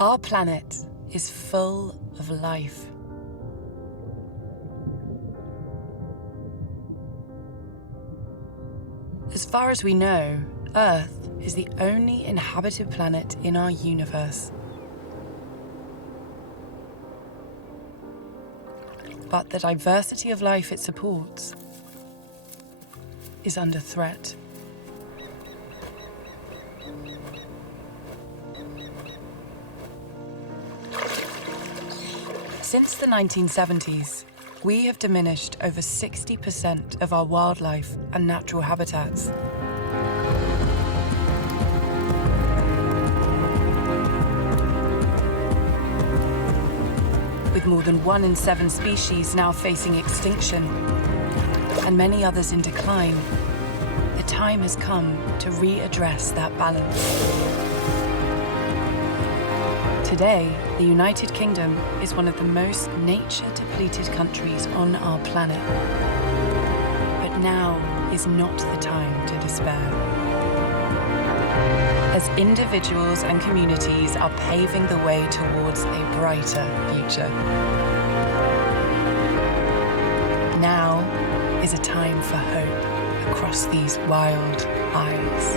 Our planet is full of life. As far as we know, Earth is the only inhabited planet in our universe. But the diversity of life it supports is under threat. Since the 1970s, we have diminished over 60% of our wildlife and natural habitats. With more than 1 in 7 species now facing extinction and many others in decline, the time has come to readdress that balance. Today, the United Kingdom is one of the most nature-depleted countries on our planet. But now is not the time to despair. As individuals and communities are paving the way towards a brighter future. Now is a time for hope across these wild isles.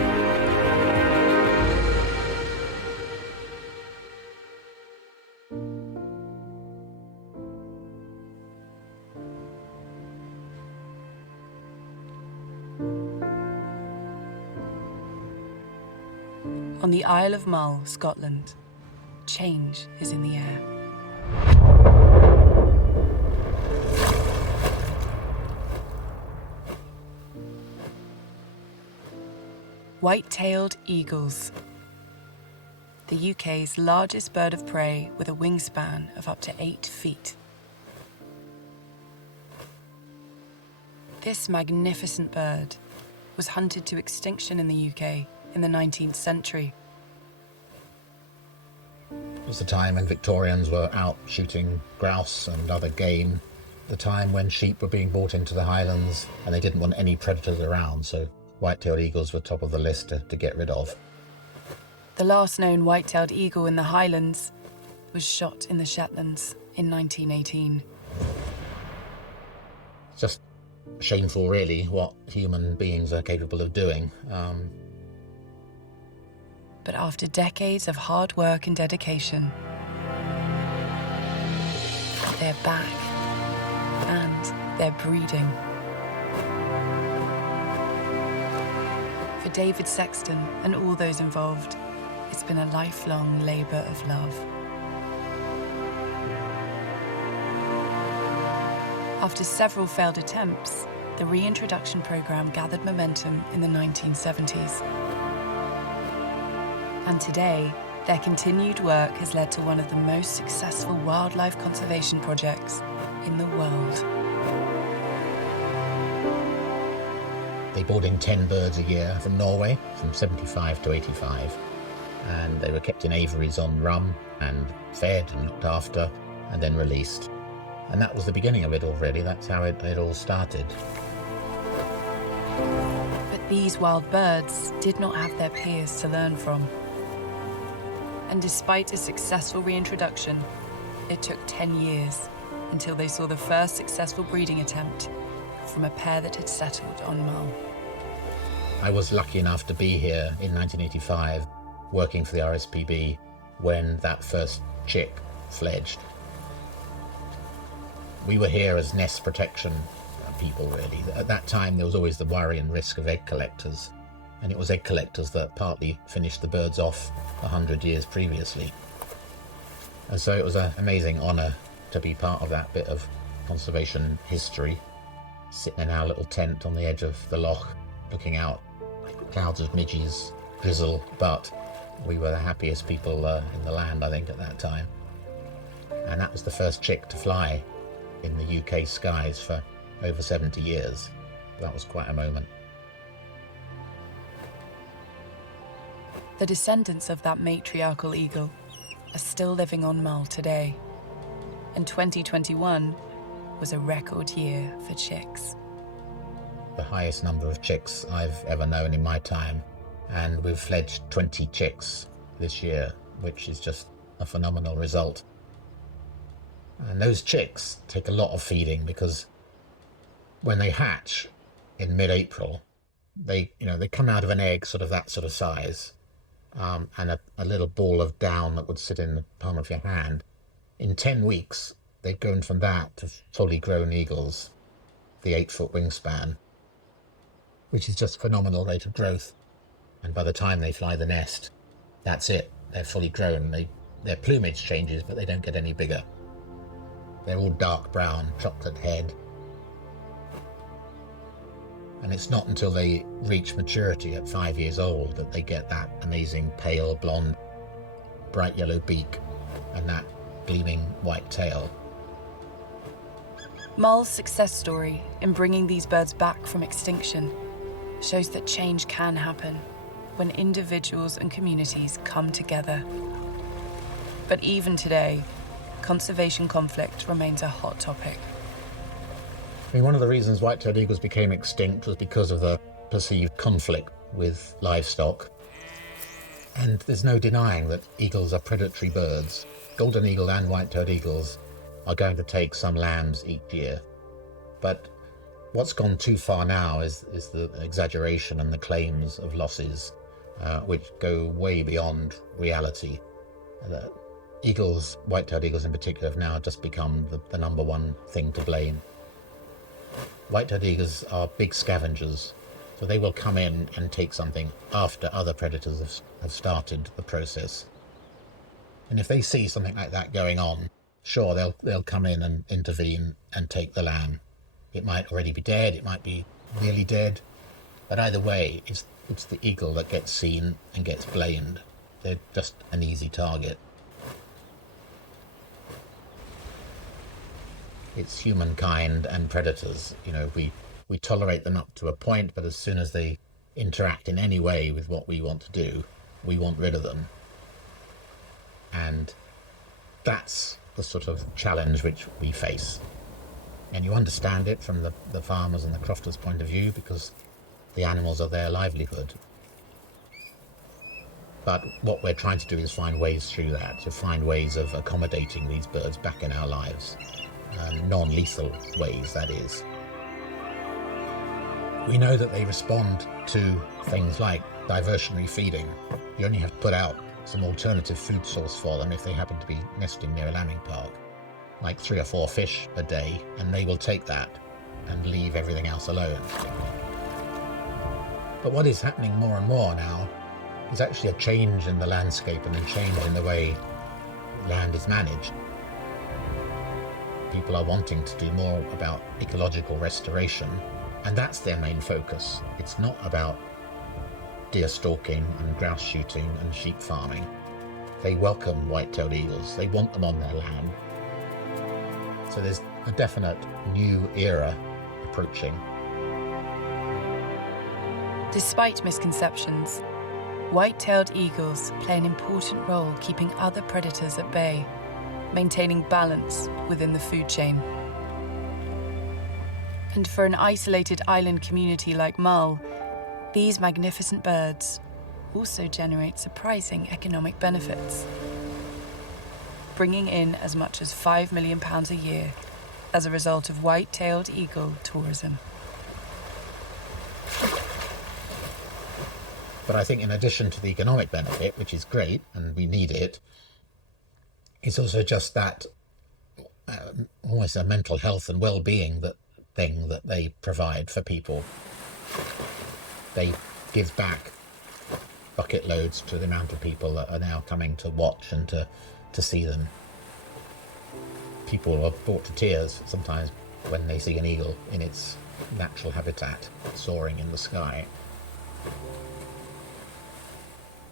On the Isle of Mull, Scotland, change is in the air. White-tailed eagles, the UK's largest bird of prey with a wingspan of up to 8 feet. This magnificent bird was hunted to extinction in the UK in the 19th century. It was the time when Victorians were out shooting grouse and other game, the time when sheep were being brought into the Highlands and they didn't want any predators around, so white-tailed eagles were top of the list to get rid of. The last known white-tailed eagle in the Highlands was shot in the Shetlands in 1918. It's just shameful, really, what human beings are capable of doing. But after decades of hard work and dedication, they're back, and they're breeding. For David Sexton and all those involved, it's been a lifelong labour of love. After several failed attempts, the reintroduction programme gathered momentum in the 1970s. And today, their continued work has led to one of the most successful wildlife conservation projects in the world. They brought in 10 birds a year from Norway, from 75 to 85. And they were kept in aviaries on rum and fed and looked after and then released. And that was the beginning of it already. That's how it all started. But these wild birds did not have their peers to learn from. And despite a successful reintroduction, it took 10 years until they saw the first successful breeding attempt from a pair that had settled on Mull. I was lucky enough to be here in 1985, working for the RSPB, when that first chick fledged. We were here as nest protection people, really. At that time, there was always the worry and risk of egg collectors. And it was egg collectors that partly finished the birds off 100 years previously. And so it was an amazing honour to be part of that bit of conservation history, sitting in our little tent on the edge of the loch, looking out, clouds of midges, drizzle, but we were the happiest people in the land, I think, at that time. And that was the first chick to fly in the UK skies for over 70 years. That was quite a moment. The descendants of that matriarchal eagle are still living on Mull today. And 2021 was a record year for chicks. The highest number of chicks I've ever known in my time. And we've fledged 20 chicks this year, which is just a phenomenal result. And those chicks take a lot of feeding, because when they hatch in mid-April, they come out of an egg sort of that sort of size, and a little ball of down that would sit in the palm of your hand. In 10 weeks, they've grown from that to fully grown eagles, the 8-foot wingspan, which is just a phenomenal rate of growth. And by the time they fly the nest, that's it. They're fully grown. Their plumage changes, but they don't get any bigger. They're all dark brown, chocolate head. And it's not until they reach maturity at 5 years old that they get that amazing pale blonde, bright yellow beak and that gleaming white tail. Mull's success story in bringing these birds back from extinction shows that change can happen when individuals and communities come together. But even today, conservation conflict remains a hot topic. I mean, one of the reasons white-tailed eagles became extinct was because of the perceived conflict with livestock. And there's no denying that eagles are predatory birds. Golden eagle and white-tailed eagles are going to take some lambs each year. But what's gone too far now is the exaggeration and the claims of losses, which go way beyond reality. Eagles, white-tailed eagles in particular, have now just become the number one thing to blame. White-tailed eagles are big scavengers, so they will come in and take something after other predators have started the process. And if they see something like that going on, sure, they'll come in and intervene and take the lamb. It might already be dead, it might be nearly dead, but either way, it's the eagle that gets seen and gets blamed. They're just an easy target. It's humankind and predators. We tolerate them up to a point, but as soon as they interact in any way with what we want to do, we want rid of them. And that's the sort of challenge which we face. And you understand it from the farmers and the crofters' point of view, because the animals are their livelihood. But what we're trying to do is find ways through that, to find ways of accommodating these birds back in our lives. Non-lethal ways, that is. We know that they respond to things like diversionary feeding. You only have to put out some alternative food source for them if they happen to be nesting near a lambing park, like 3 or 4 fish a day, and they will take that and leave everything else alone. But what is happening more and more now is actually a change in the landscape and a change in the way land is managed. People are wanting to do more about ecological restoration, and that's their main focus. It's not about deer stalking and grouse shooting and sheep farming. They welcome white-tailed eagles. They want them on their land. So there's a definite new era approaching. Despite misconceptions, white-tailed eagles play an important role keeping other predators at bay, maintaining balance within the food chain. And for an isolated island community like Mull, these magnificent birds also generate surprising economic benefits, bringing in as much as £5 million a year as a result of white-tailed eagle tourism. But I think in addition to the economic benefit, which is great, and we need it, it's also just that almost a mental health and well-being thing that they provide for people. They give back bucket loads to the amount of people that are now coming to watch and to see them. People are brought to tears sometimes when they see an eagle in its natural habitat, soaring in the sky.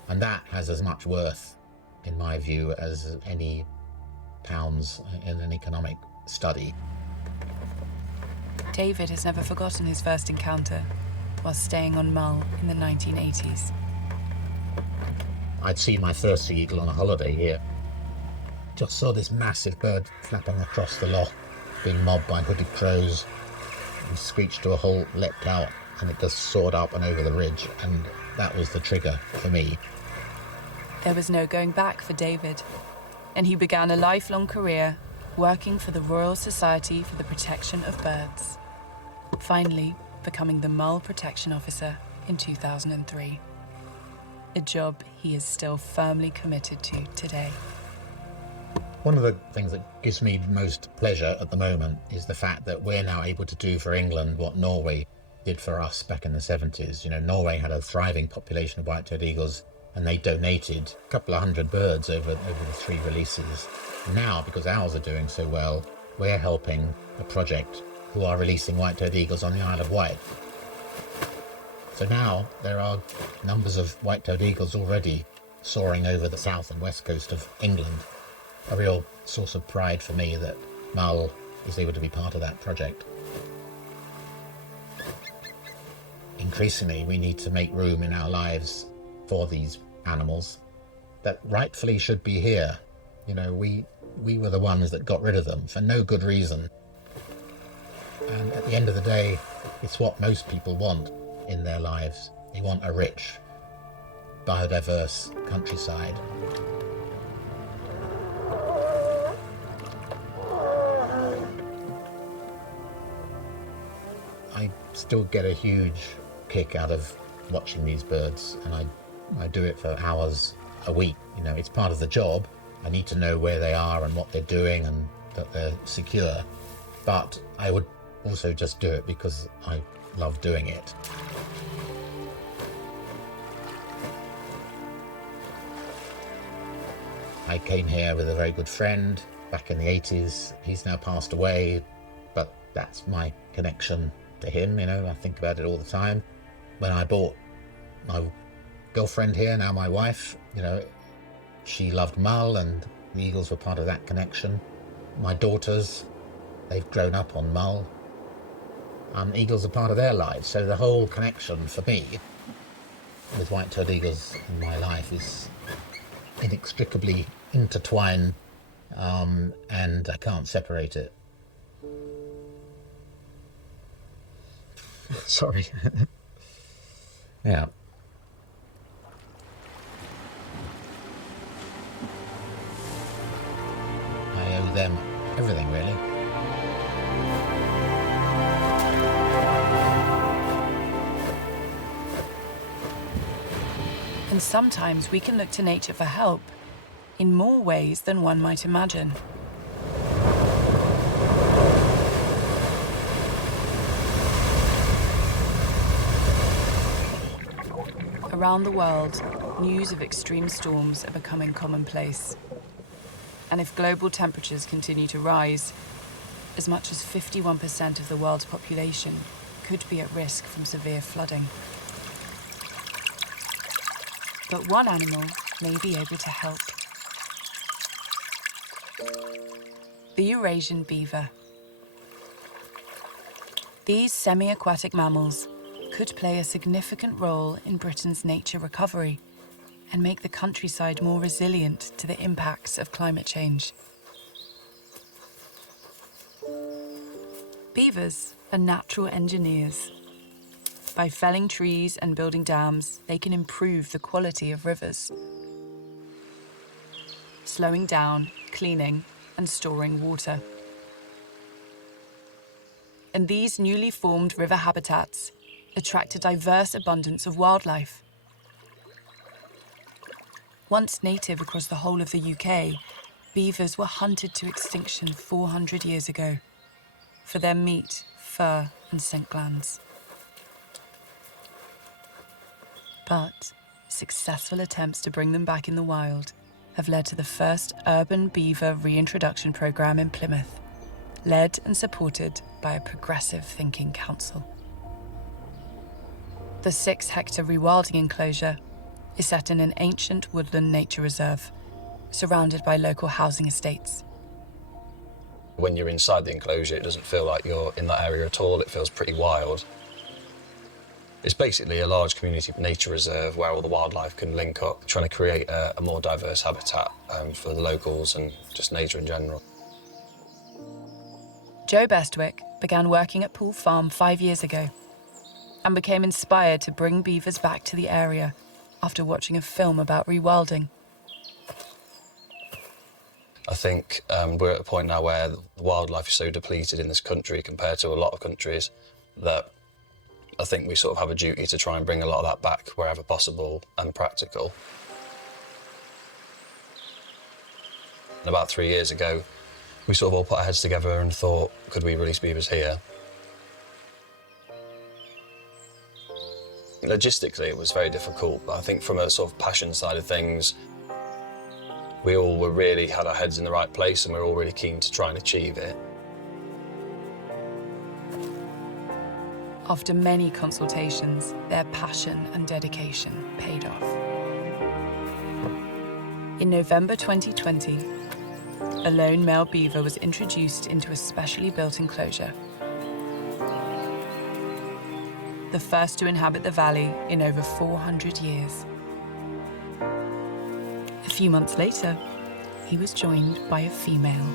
And that has as much worth, in my view, as any pounds in an economic study. David has never forgotten his first encounter while staying on Mull in the 1980s. I'd seen my first sea eagle on a holiday here. Just saw this massive bird flapping across the loch, being mobbed by hooded crows. He screeched to a halt, leapt out, and it just soared up and over the ridge, and that was the trigger for me. There was no going back for David. and he began a lifelong career working for the Royal Society for the Protection of Birds, finally becoming the Mull Protection Officer in 2003. A job he is still firmly committed to today. One of the things that gives me most pleasure at the moment is the fact that we're now able to do for England what Norway did for us back in the 70s. You know, Norway had a thriving population of white-tailed eagles, and they donated a couple of hundred birds over the 3 releases. Now, because ours are doing so well, we're helping a project who are releasing white-tailed eagles on the Isle of Wight. So now there are numbers of white-tailed eagles already soaring over the south and west coast of England. A real source of pride for me that Mull is able to be part of that project. Increasingly, we need to make room in our lives for these animals that rightfully should be here. You know, we were the ones that got rid of them for no good reason. And at the end of the day, it's what most people want in their lives. They want a rich, biodiverse countryside. I still get a huge kick out of watching these birds, and I do it for hours a week. You know, it's part of the job. I need to know where they are and what they're doing and that they're secure. But I would also just do it because I love doing it. I came here with a very good friend back in the 80s. He's now passed away, but that's my connection to him. You know, I think about it all the time. When I bought my girlfriend here, now my wife, you know, she loved Mull, and the eagles were part of that connection. My daughters, they've grown up on Mull. Eagles are part of their lives, so the whole connection for me with white-tailed eagles in my life is inextricably intertwined, and I can't separate it. Sorry. Yeah. I owe them everything, really. And sometimes we can look to nature for help in more ways than one might imagine. Around the world, news of extreme storms are becoming commonplace. And if global temperatures continue to rise, as much as 51% of the world's population could be at risk from severe flooding. But one animal may be able to help. The Eurasian beaver. These semi-aquatic mammals could play a significant role in Britain's nature recovery and make the countryside more resilient to the impacts of climate change. Beavers are natural engineers. By felling trees and building dams, they can improve the quality of rivers, slowing down, cleaning, and storing water. And these newly formed river habitats attract a diverse abundance of wildlife. Once native across the whole of the UK, beavers were hunted to extinction 400 years ago for their meat, fur, and scent glands. But successful attempts to bring them back in the wild have led to the first urban beaver reintroduction programme in Plymouth, led and supported by a progressive thinking council. The 6-hectare rewilding enclosure is set in an ancient woodland nature reserve, surrounded by local housing estates. When you're inside the enclosure, it doesn't feel like you're in that area at all. It feels pretty wild. It's basically a large community nature reserve where all the wildlife can link up, trying to create a more diverse habitat for the locals and just nature in general. Joe Bestwick began working at Poole Farm 5 years ago and became inspired to bring beavers back to the area after watching a film about rewilding. think we're at a point now where the wildlife is so depleted in this country compared to a lot of countries that I think we sort of have a duty to try and bring a lot of that back wherever possible and practical. And about 3 years ago, we sort of all put our heads together and thought, could we release beavers here? Logistically, it was very difficult, but I think from a sort of passion side of things, we all were really had our heads in the right place and we were all really keen to try and achieve it. After many consultations, their passion and dedication paid off. In November 2020, a lone male beaver was introduced into a specially built enclosure. The first to inhabit the valley in over 400 years. A few months later, he was joined by a female.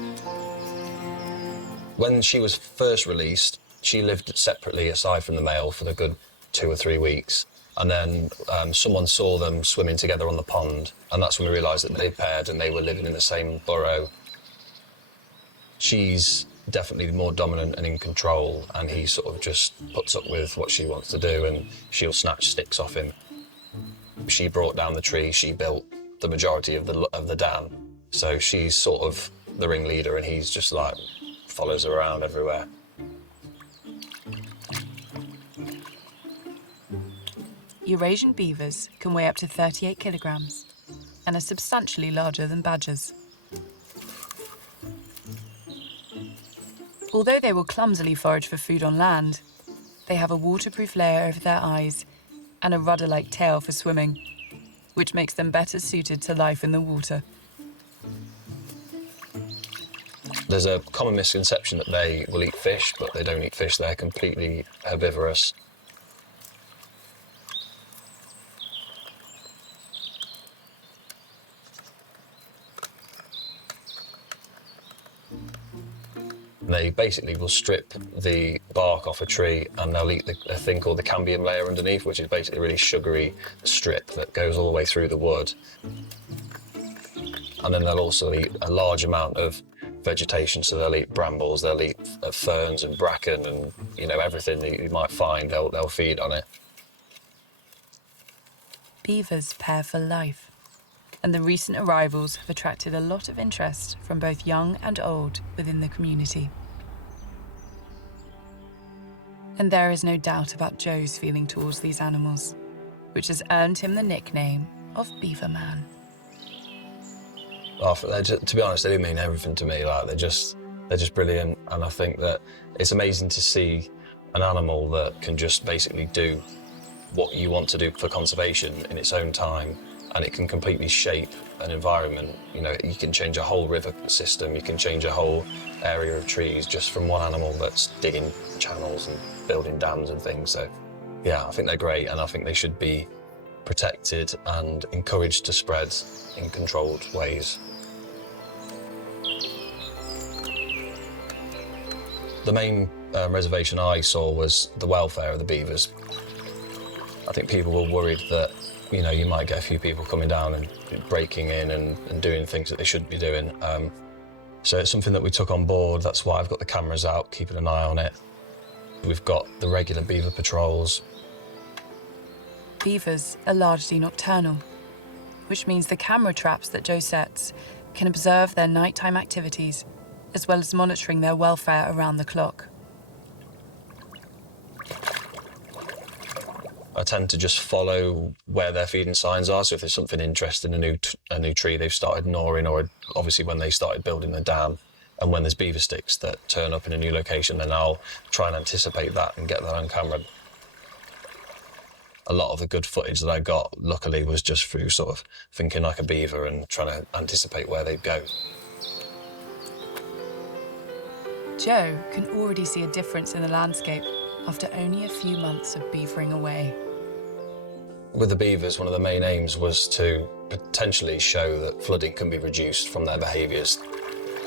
When she was first released, she lived separately aside from the male for the good 2 or 3 weeks. And then someone saw them swimming together on the pond, and that's when we realised that they'd paired and they were living in the same burrow. She's definitely more dominant and in control, and he sort of just puts up with what she wants to do, and she'll snatch sticks off him. She brought down the tree, she built the majority of the dam, so she's sort of the ringleader, and he's just like follows her around everywhere. Eurasian beavers can weigh up to 38 kilograms and are substantially larger than badgers. Although they will clumsily forage for food on land, they have a waterproof layer over their eyes and a rudder-like tail for swimming, which makes them better suited to life in the water. There's a common misconception that they will eat fish, but they don't eat fish, they're completely herbivorous. They basically will strip the bark off a tree and they'll eat a thing called the cambium layer underneath, which is basically a really sugary strip that goes all the way through the wood. And then they'll also eat a large amount of vegetation, so they'll eat brambles, they'll eat ferns and bracken and, you know, everything that you might find, they'll feed on it. Beavers pair for life, and the recent arrivals have attracted a lot of interest from both young and old within the community. And there is no doubt about Joe's feeling towards these animals, which has earned him the nickname of Beaver Man. To be honest, they do mean everything to me. Like they're just brilliant, and I think that it's amazing to see an animal that can just basically do what you want to do for conservation in its own time, and it can completely shape an environment. You know, you can change a whole river system, you can change a whole area of trees just from one animal that's digging channels and building dams and things. So yeah, I think they're great, and I think they should be protected and encouraged to spread in controlled ways. The main reservation I saw was the welfare of the beavers. I think people were worried that, you know, you might get a few people coming down and breaking in and doing things that they shouldn't be doing. So it's something that we took on board. That's why I've got the cameras out, keeping an eye on it. We've got the regular beaver patrols. Beavers are largely nocturnal, which means the camera traps that Joe sets can observe their nighttime activities, as well as monitoring their welfare around the clock. I tend to just follow where their feeding signs are. So if there's something interesting, a new tree they've started gnawing, or obviously when they started building the dam, and when there's beaver sticks that turn up in a new location, then I'll try and anticipate that and get that on camera. A lot of the good footage that I got, luckily, was just through sort of thinking like a beaver and trying to anticipate where they'd go. Joe can already see a difference in the landscape after only a few months of beavering away. With the beavers, one of the main aims was to potentially show that flooding can be reduced from their behaviours.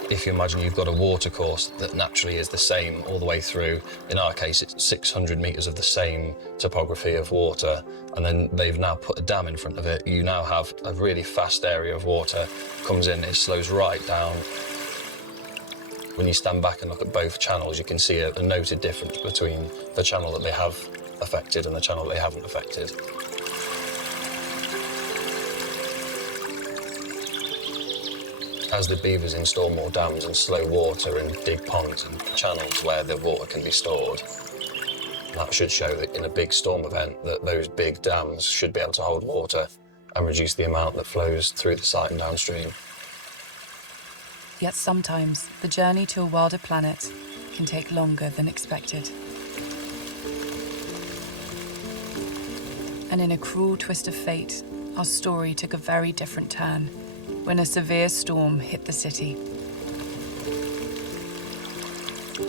If you imagine you've got a watercourse that naturally is the same all the way through, in our case it's 600 metres of the same topography of water, and then they've now put a dam in front of it, you now have a really fast area of water, comes in, it slows right down. When you stand back and look at both channels, you can see a noted difference between the channel that they have affected and the channel that they haven't affected. As the beavers install more dams and slow water and dig ponds and channels where the water can be stored, that should show that in a big storm event that those big dams should be able to hold water and reduce the amount that flows through the site and downstream. Yet sometimes the journey to a wilder planet can take longer than expected. And in a cruel twist of fate, our story took a very different turn when a severe storm hit the city.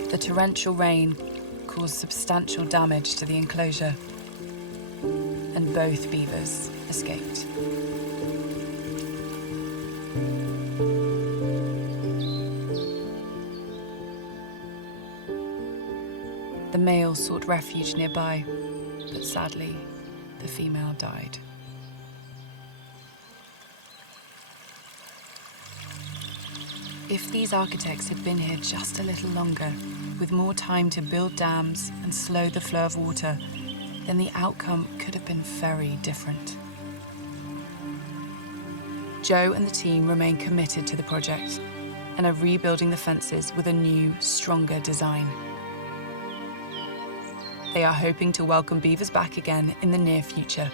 The torrential rain caused substantial damage to the enclosure, and both beavers escaped. The male sought refuge nearby, but sadly, the female died. If these architects had been here just a little longer, with more time to build dams and slow the flow of water, then the outcome could have been very different. Joe and the team remain committed to the project and are rebuilding the fences with a new, stronger design. They are hoping to welcome beavers back again in the near future.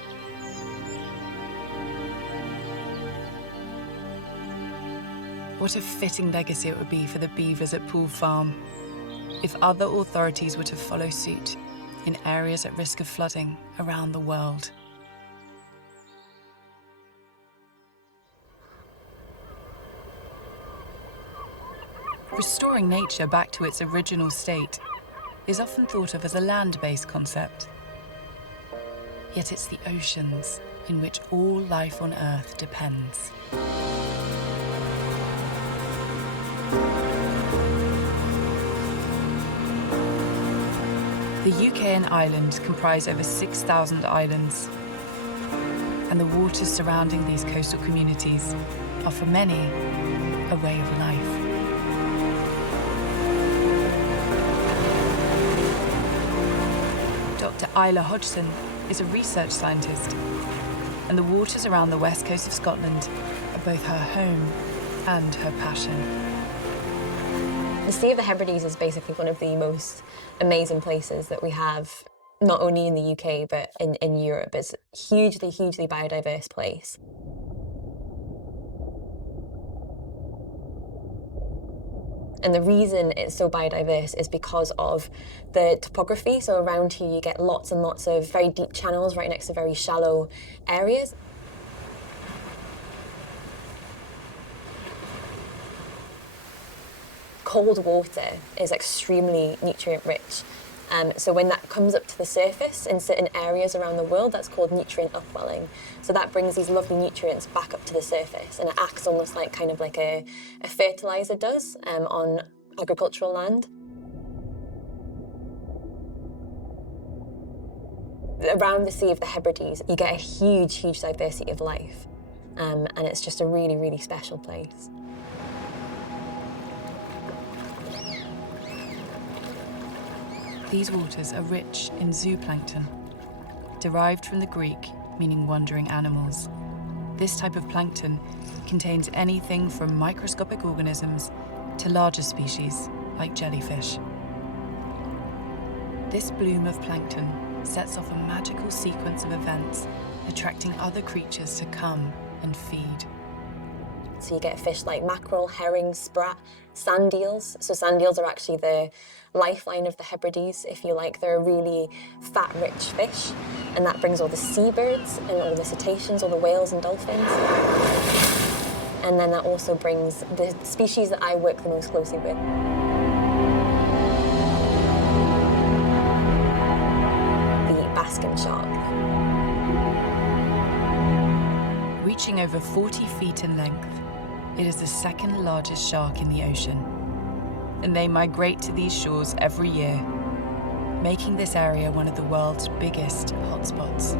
What a fitting legacy it would be for the beavers at Poole Farm if other authorities were to follow suit in areas at risk of flooding around the world. Restoring nature back to its original state is often thought of as a land-based concept. Yet it's the oceans in which all life on Earth depends. The UK and Ireland comprise over 6,000 islands, and the waters surrounding these coastal communities are for many a way of life. Dr. Isla Hodgson is a research scientist, and the waters around the west coast of Scotland are both her home and her passion. The Sea of the Hebrides is basically one of the most amazing places that we have, not only in the UK, but in Europe. It's a hugely, hugely biodiverse place. And the reason it's so biodiverse is because of the topography. So around here you get lots and lots of very deep channels right next to very shallow areas. Cold water is extremely nutrient rich. So when that comes up to the surface in certain areas around the world, that's called nutrient upwelling. So that brings these lovely nutrients back up to the surface, and it acts almost like kind of like a fertilizer does on agricultural land. Around the Sea of the Hebrides, you get a huge, huge diversity of life, and it's just a really, really special place. These waters are rich in zooplankton, derived from the Greek meaning wandering animals. This type of plankton contains anything from microscopic organisms to larger species like jellyfish. This bloom of plankton sets off a magical sequence of events, attracting other creatures to come and feed. So you get fish like mackerel, herring, sprat, sand eels. So sand eels are actually the lifeline of the Hebrides, if you like. They're a really fat-rich fish, and that brings all the seabirds and all the cetaceans, all the whales and dolphins. And then that also brings the species that I work the most closely with. The basking shark. Reaching over 40 feet in length, It is the second largest shark in the ocean, and they migrate to these shores every year, making this area one of the world's biggest hotspots.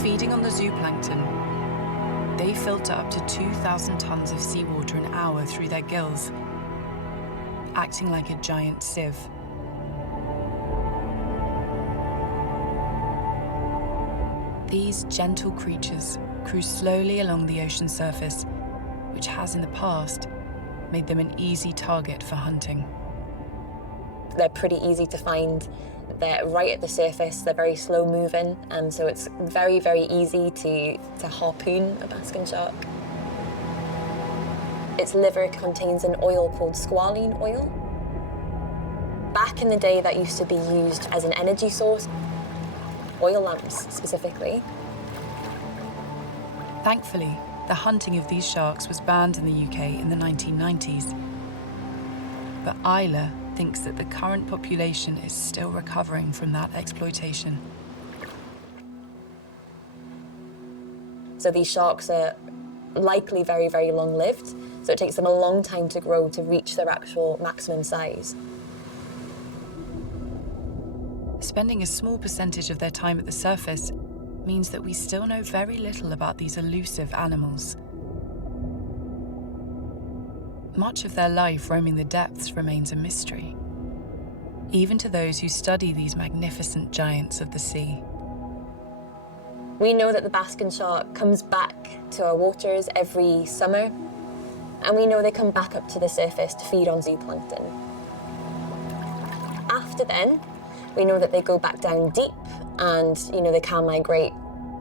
Feeding on the zooplankton, they filter up to 2,000 tons of seawater an hour through their gills, acting like a giant sieve. These gentle creatures cruise slowly along the ocean surface, which has in the past made them an easy target for hunting. They're pretty easy to find. They're right at the surface, they're very slow moving, and so it's very, very easy to harpoon a basking shark. Its liver contains an oil called squalene oil. Back in the day, that used to be used as an energy source, oil lamps specifically. Thankfully, the hunting of these sharks was banned in the UK in the 1990s. But Isla thinks that the current population is still recovering from that exploitation. So these sharks are likely very, very long-lived, so it takes them a long time to grow to reach their actual maximum size. Spending a small percentage of their time at the surface means that we still know very little about these elusive animals. Much of their life roaming the depths remains a mystery, even to those who study these magnificent giants of the sea. We know that the basking shark comes back to our waters every summer, and we know they come back up to the surface to feed on zooplankton. After then, we know that they go back down deep, and they can migrate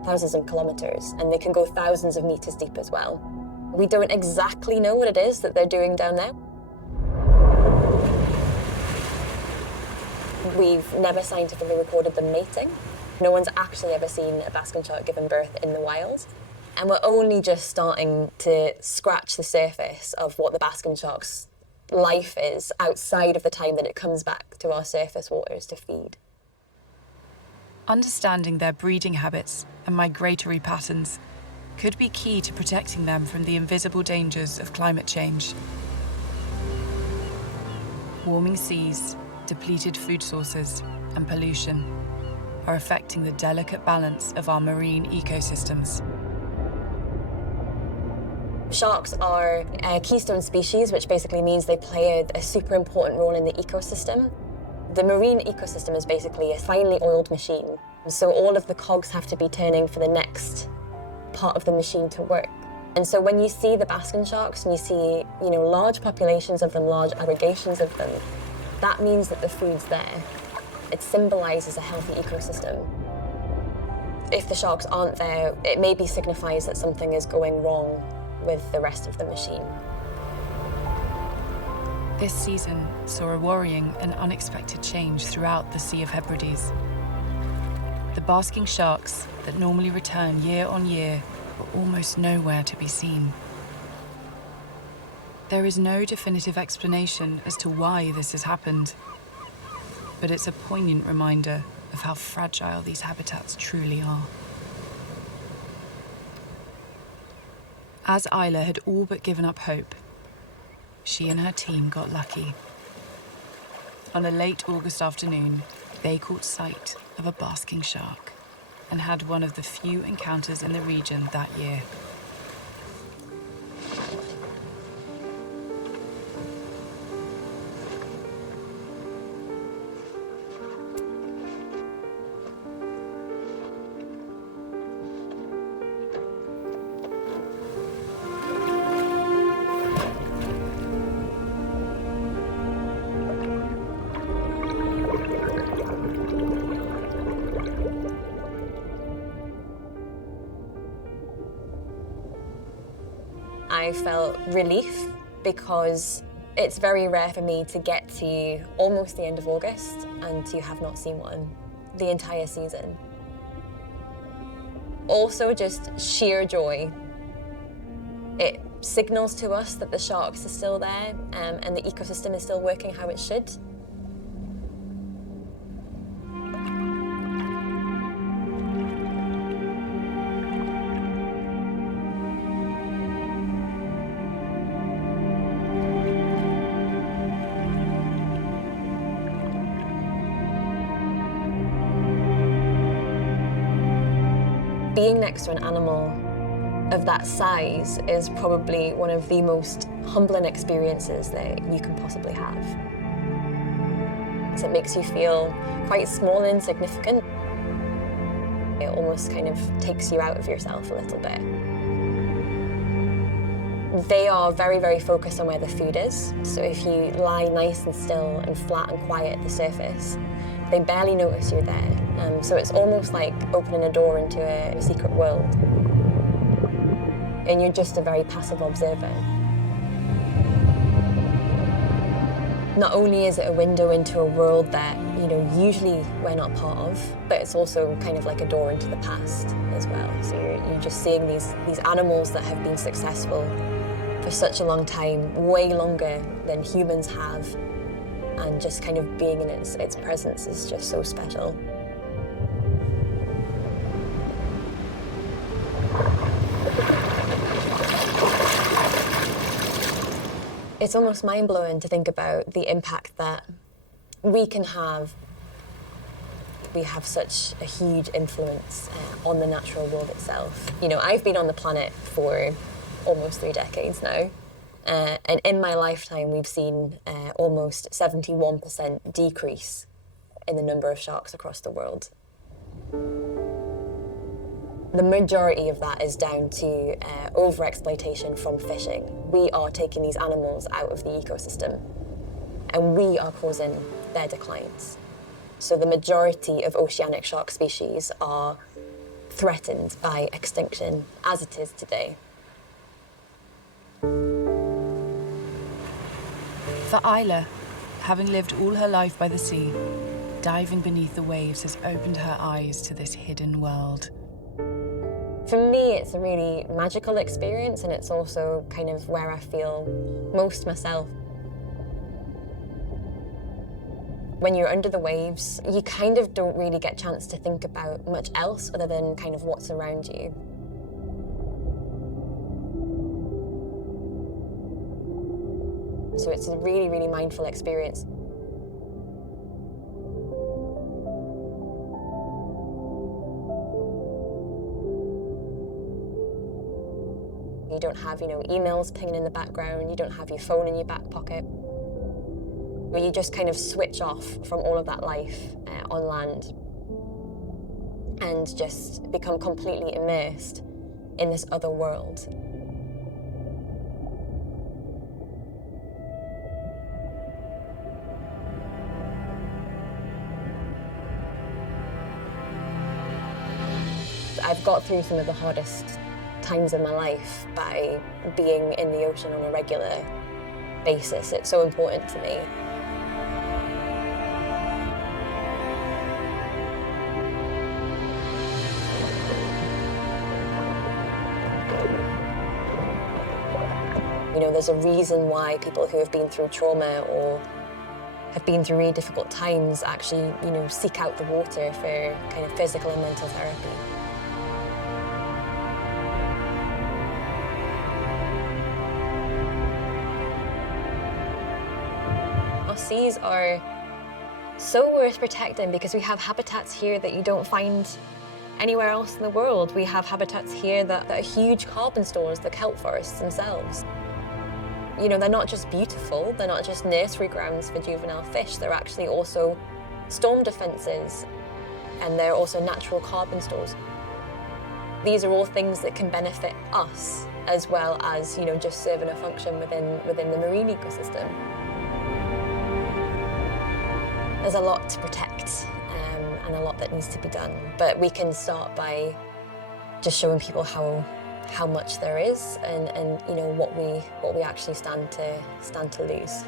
thousands of kilometers, and they can go thousands of meters deep as well. We don't exactly know what it is that they're doing down there. We've never scientifically recorded them mating. No one's actually ever seen a basking shark giving birth in the wild. And we're only just starting to scratch the surface of what the basking shark's life is outside of the time that it comes back to our surface waters to feed. Understanding their breeding habits and migratory patterns could be key to protecting them from the invisible dangers of climate change. Warming seas, depleted food sources, and pollution are affecting the delicate balance of our marine ecosystems. Sharks are a keystone species, which basically means they play a super important role in the ecosystem. The marine ecosystem is basically a finely oiled machine. So all of the cogs have to be turning for the next part of the machine to work. And so when you see the basking sharks and you see, large populations of them, large aggregations of them, that means that the food's there. It symbolizes a healthy ecosystem. If the sharks aren't there, it maybe signifies that something is going wrong with the rest of the machine. This season saw a worrying and unexpected change throughout the Sea of Hebrides. The basking sharks that normally return year on year were almost nowhere to be seen. There is no definitive explanation as to why this has happened, but it's a poignant reminder of how fragile these habitats truly are. As Isla had all but given up hope, she and her team got lucky. On a late August afternoon, they caught sight of a basking shark and had one of the few encounters in the region that year. I felt relief because it's very rare for me to get to almost the end of August and to have not seen one the entire season. Also, just sheer joy. It signals to us that the sharks are still there and the ecosystem is still working how it should. being next to an animal of that size is probably one of the most humbling experiences that you can possibly have. So it makes you feel quite small and insignificant. It almost kind of takes you out of yourself a little bit. They are very, very focused on where the food is. So if you lie nice and still and flat and quiet at the surface, they barely notice you're there. So it's almost like opening a door into a secret world. And you're just a very passive observer. Not only is it a window into a world that, usually we're not part of, but it's also kind of like a door into the past as well. So you're just seeing these animals that have been successful for such a long time, way longer than humans have, and just kind of being in its presence is just so special. It's almost mind-blowing to think about the impact that we can have. We have such a huge influence on the natural world itself. I've been on the planet for almost 3 decades now, and in my lifetime we've seen almost 71% decrease in the number of sharks across the world. The majority of that is down to overexploitation from fishing. We are taking these animals out of the ecosystem, and we are causing their declines. So the majority of oceanic shark species are threatened by extinction as it is today. For Isla, having lived all her life by the sea, diving beneath the waves has opened her eyes to this hidden world. For me, it's a really magical experience, and it's also kind of where I feel most myself. When you're under the waves, you kind of don't really get a chance to think about much else other than kind of what's around you. So it's a really, really mindful experience. You don't have, emails pinging in the background, you don't have your phone in your back pocket. Where you just kind of switch off from all of that life on land and just become completely immersed in this other world. I've got through some of the hardest times in my life by being in the ocean on a regular basis. It's so important to me. There's a reason why people who have been through trauma or have been through really difficult times actually, seek out the water for kind of physical and mental therapy. Our seas are so worth protecting because we have habitats here that you don't find anywhere else in the world. We have habitats here that are huge carbon stores, the kelp forests themselves. They're not just beautiful, they're not just nursery grounds for juvenile fish, they're actually also storm defences, and they're also natural carbon stores. These are all things that can benefit us, as well as, just serving a function within the marine ecosystem. There's a lot to protect, and a lot that needs to be done, but we can start by just showing people how much there is, and what we actually stand to lose.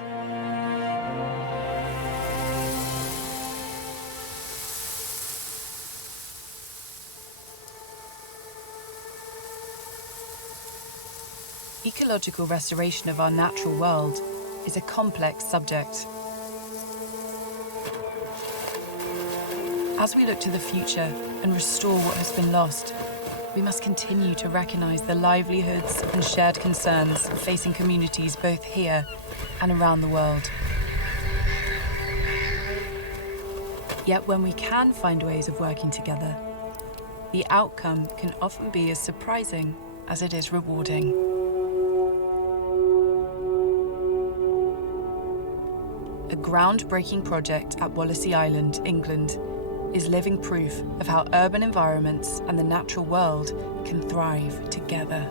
Ecological restoration of our natural world is a complex subject. As we look to the future and restore what has been lost, we must continue to recognise the livelihoods and shared concerns facing communities both here and around the world. Yet when we can find ways of working together, the outcome can often be as surprising as it is rewarding. A groundbreaking project at Wallasey Island, England, is living proof of how urban environments and the natural world can thrive together.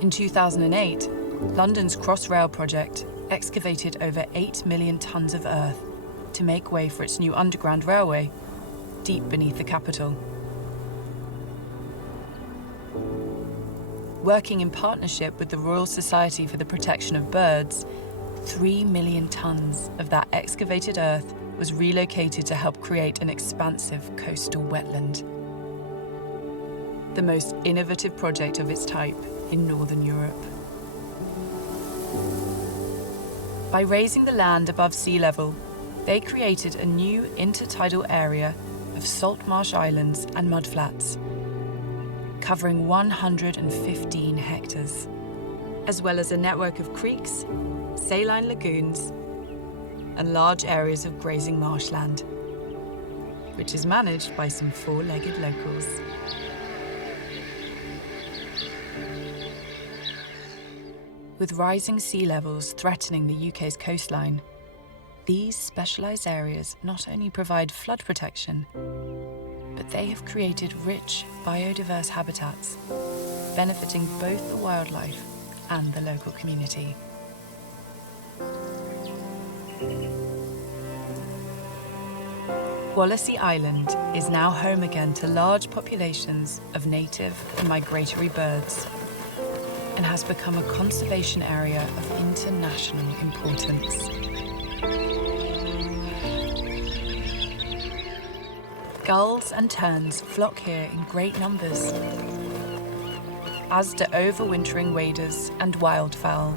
In 2008, London's Crossrail project excavated over 8 million tonnes of earth to make way for its new underground railway, deep beneath the capital. Working in partnership with the Royal Society for the Protection of Birds, 3 million tonnes of that excavated earth was relocated to help create an expansive coastal wetland. The most innovative project of its type in Northern Europe. By raising the land above sea level, they created a new intertidal area of salt marsh islands and mudflats, covering 115 hectares, as well as a network of creeks, saline lagoons, and large areas of grazing marshland, which is managed by some four-legged locals. With rising sea levels threatening the UK's coastline, these specialised areas not only provide flood protection, but they have created rich, biodiverse habitats, benefiting both the wildlife and the local community. Wallasey Island is now home again to large populations of native and migratory birds, and has become a conservation area of international importance. Gulls and terns flock here in great numbers, as do overwintering waders and wildfowl.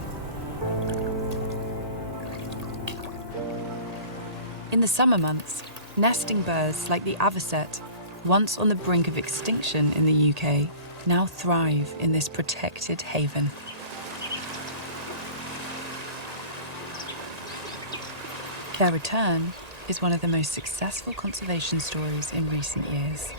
In the summer months, nesting birds like the avocet, once on the brink of extinction in the UK, now thrive in this protected haven. Their return is one of the most successful conservation stories in recent years.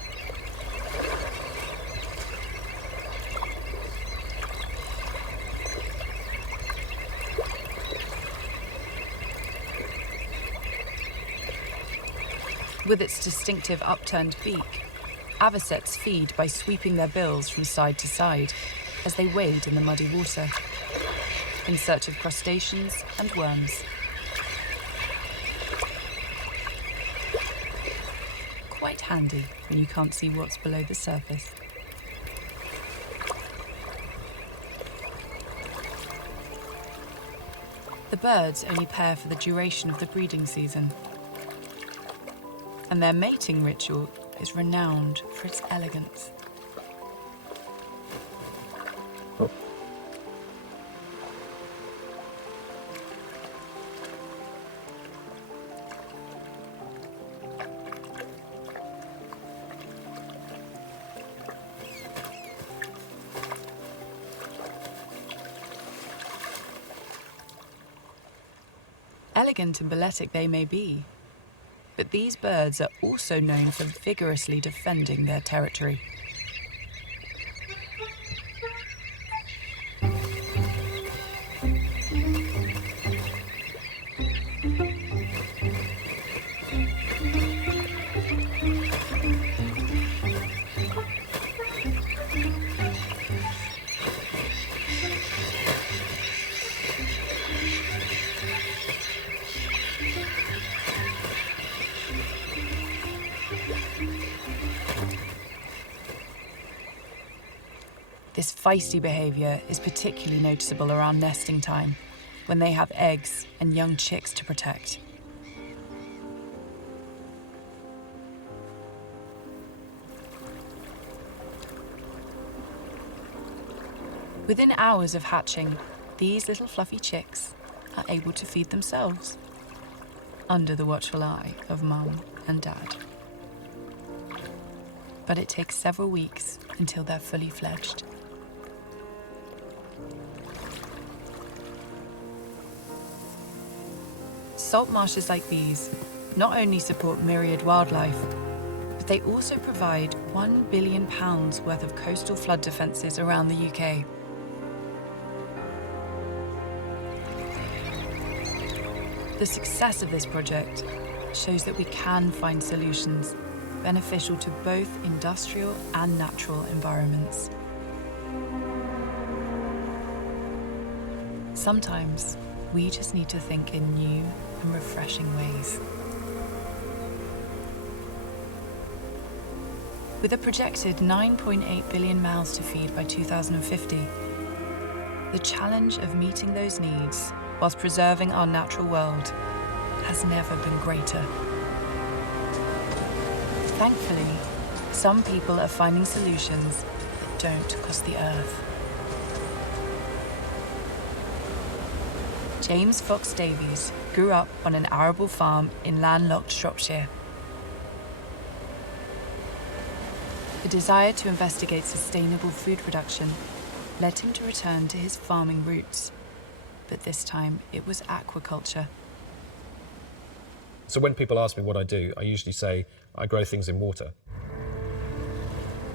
With its distinctive upturned beak, avocets feed by sweeping their bills from side to side as they wade in the muddy water, in search of crustaceans and worms. Quite handy when you can't see what's below the surface. The birds only pair for the duration of the breeding season, and their mating ritual is renowned for its elegance. Elegant and balletic they may be, but these birds are also known for vigorously defending their territory. This feisty behaviour is particularly noticeable around nesting time, when they have eggs and young chicks to protect. Within hours of hatching, these little fluffy chicks are able to feed themselves, under the watchful eye of Mum and Dad. But it takes several weeks until they're fully fledged. Salt marshes like these not only support myriad wildlife, but they also provide £1 billion worth of coastal flood defences around the UK. The success of this project shows that we can find solutions beneficial to both industrial and natural environments. Sometimes we just need to think in new and refreshing ways. With a projected 9.8 billion mouths to feed by 2050, the challenge of meeting those needs whilst preserving our natural world has never been greater. Thankfully, some people are finding solutions that don't cost the earth. James Fox Davies grew up on an arable farm in landlocked Shropshire. The desire to investigate sustainable food production led him to return to his farming roots, but this time it was aquaculture. So when people ask me what I do, I usually say I grow things in water.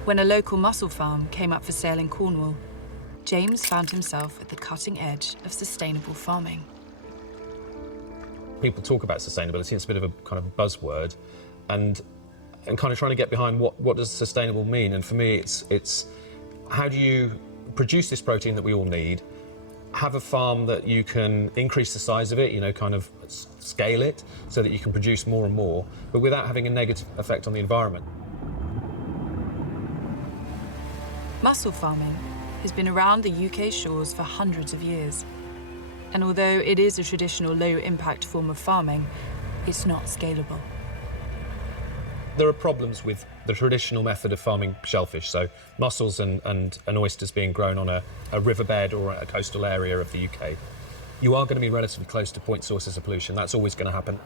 When a local mussel farm came up for sale in Cornwall, James found himself at the cutting edge of sustainable farming. People talk about sustainability, it's a bit of a kind of buzzword, and kind of trying to get behind what does sustainable mean. And for me, it's how do you produce this protein that we all need, have a farm that you can increase the size of it, kind of scale it so that you can produce more and more, but without having a negative effect on the environment. Mussel farming has been around the UK shores for hundreds of years. And although it is a traditional low-impact form of farming, it's not scalable. There are problems with the traditional method of farming shellfish, so mussels and oysters being grown on a riverbed or a coastal area of the UK. You are going to be relatively close to point sources of pollution. That's always going to happen.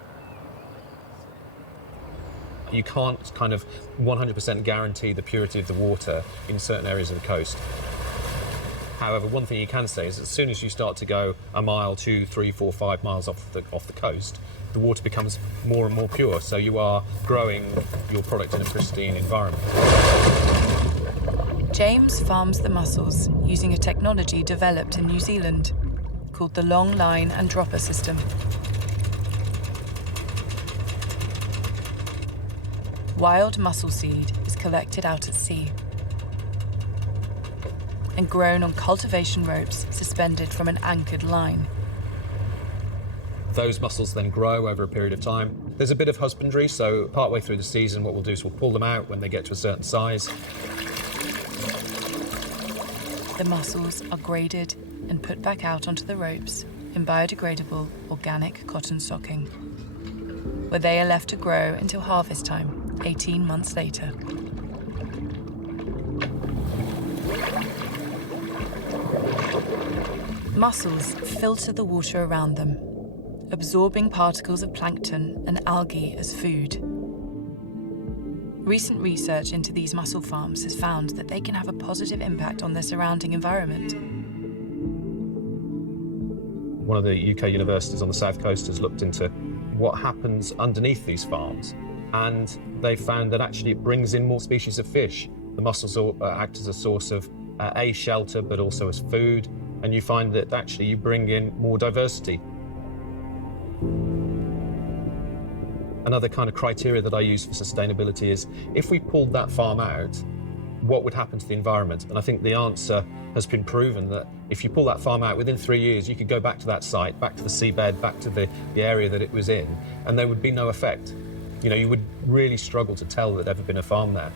You can't kind of 100% guarantee the purity of the water in certain areas of the coast. However, one thing you can say is as soon as you start to go a mile, 2, 3, 4, 5 miles off the coast, the water becomes more and more pure, so you are growing your product in a pristine environment. James farms the mussels using a technology developed in New Zealand called the long line and dropper system. Wild mussel seed is collected out at sea and grown on cultivation ropes suspended from an anchored line. Those mussels then grow over a period of time. There's a bit of husbandry, so partway through the season what we'll do is we'll pull them out when they get to a certain size. The mussels are graded and put back out onto the ropes in biodegradable organic cotton socking, where they are left to grow until harvest time, 18 months later. Mussels filter the water around them, absorbing particles of plankton and algae as food. Recent research into these mussel farms has found that they can have a positive impact on their surrounding environment. One of the UK universities on the south coast has looked into what happens underneath these farms, and they found that actually it brings in more species of fish. The mussels act as a source of shelter, but also as food, and you find that actually you bring in more diversity. Another kind of criteria that I use for sustainability is if we pulled that farm out, what would happen to the environment? And I think the answer has been proven that if you pull that farm out, within 3 years, you could go back to that site, back to the seabed, back to the area that it was in, and there would be no effect. You would really struggle to tell there'd ever been a farm there.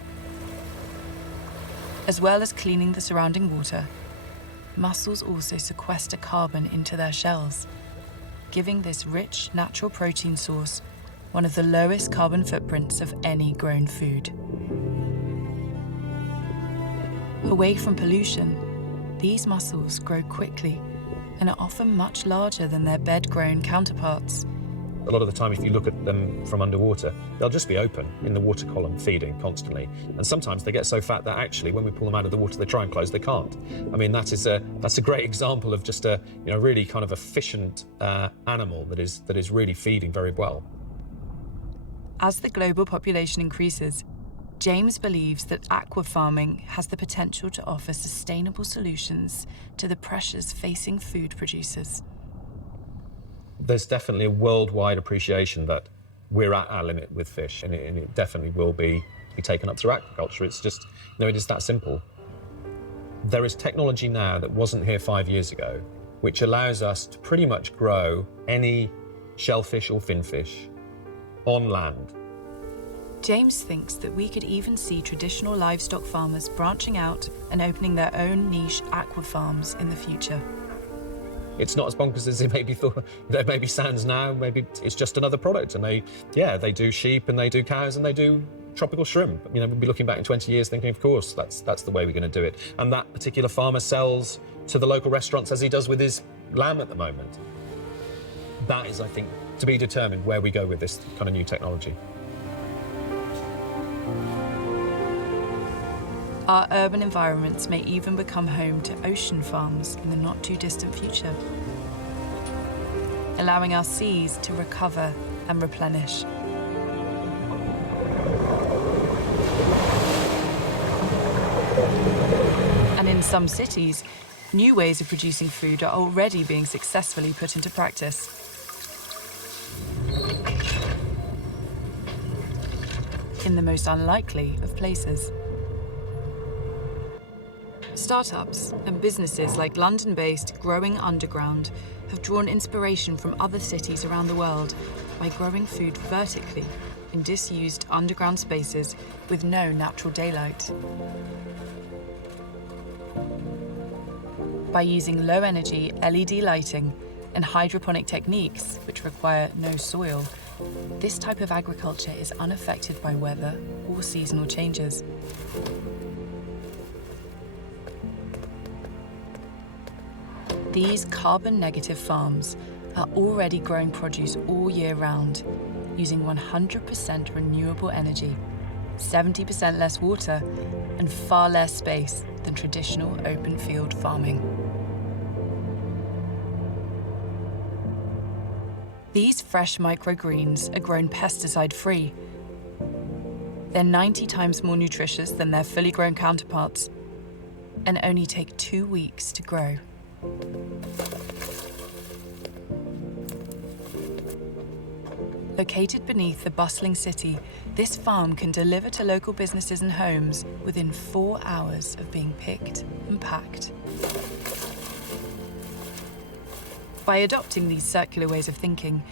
As well as cleaning the surrounding water, mussels also sequester carbon into their shells, giving this rich natural protein source one of the lowest carbon footprints of any grown food. Away from pollution, these mussels grow quickly and are often much larger than their bed-grown counterparts, A lot of the time, if you look at them from underwater, they'll just be open in the water column, feeding constantly. And sometimes they get so fat that actually, when we pull them out of the water, they try and close, they can't. I mean, that's a great example of just a really kind of efficient animal that is really feeding very well. As the global population increases, James believes that aqua farming has the potential to offer sustainable solutions to the pressures facing food producers. There's definitely a worldwide appreciation that we're at our limit with fish, and it definitely will be taken up through aquaculture. It's just, it is that simple. There is technology now that wasn't here 5 years ago, which allows us to pretty much grow any shellfish or finfish on land. James thinks that we could even see traditional livestock farmers branching out and opening their own niche aqua farms in the future. It's not as bonkers as it maybe thought. That maybe sounds now. Maybe it's just another product, and they do sheep and they do cows and they do tropical shrimp. We'll be looking back in 20 years thinking, of course, that's the way we're going to do it. And that particular farmer sells to the local restaurants as he does with his lamb at the moment. That is, I think, to be determined where we go with this kind of new technology. Our urban environments may even become home to ocean farms in the not too distant future, allowing our seas to recover and replenish. And in some cities, new ways of producing food are already being successfully put into practice. In the most unlikely of places. Startups and businesses like London-based Growing Underground have drawn inspiration from other cities around the world by growing food vertically in disused underground spaces with no natural daylight. By using low-energy LED lighting and hydroponic techniques, which require no soil, this type of agriculture is unaffected by weather or seasonal changes. These carbon-negative farms are already growing produce all year round, using 100% renewable energy, 70% less water, and far less space than traditional open-field farming. These fresh microgreens are grown pesticide-free. They're 90 times more nutritious than their fully grown counterparts, and only take 2 weeks to grow. Located beneath the bustling city, this farm can deliver to local businesses and homes within 4 hours of being picked and packed. By adopting these circular ways of thinking,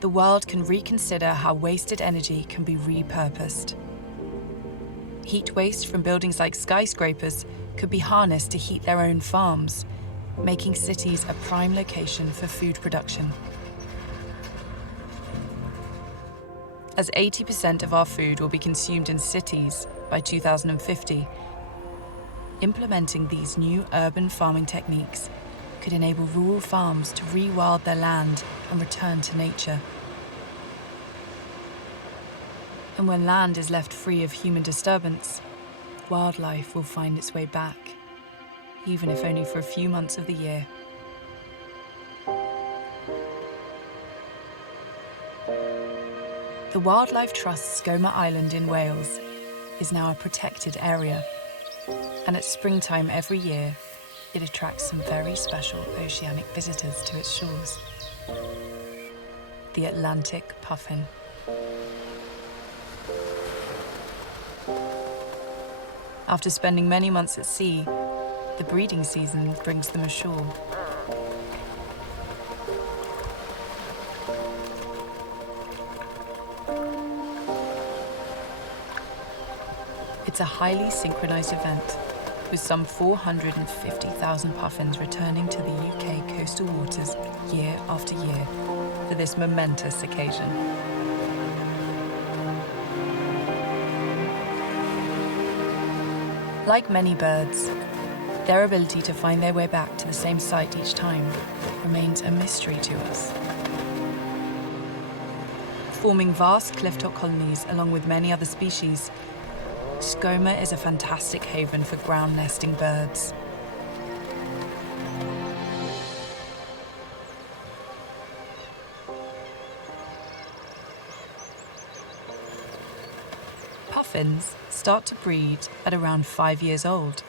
the world can reconsider how wasted energy can be repurposed. Heat waste from buildings like skyscrapers could be harnessed to heat their own farms, making cities a prime location for food production. As 80% of our food will be consumed in cities by 2050, implementing these new urban farming techniques could enable rural farms to rewild their land and return to nature. And when land is left free of human disturbance, wildlife will find its way back, even if only for a few months of the year. The Wildlife Trust's Skomer Island in Wales is now a protected area, and at springtime every year, it attracts some very special oceanic visitors to its shores. The Atlantic puffin. After spending many months at sea, the breeding season brings them ashore. It's a highly synchronized event, with some 450,000 puffins returning to the UK coastal waters year after year for this momentous occasion. Like many birds, their ability to find their way back to the same site each time remains a mystery to us. forming vast clifftop colonies along with many other species. Skomer is a fantastic haven for ground nesting birds. Puffins start to breed at around 5 years old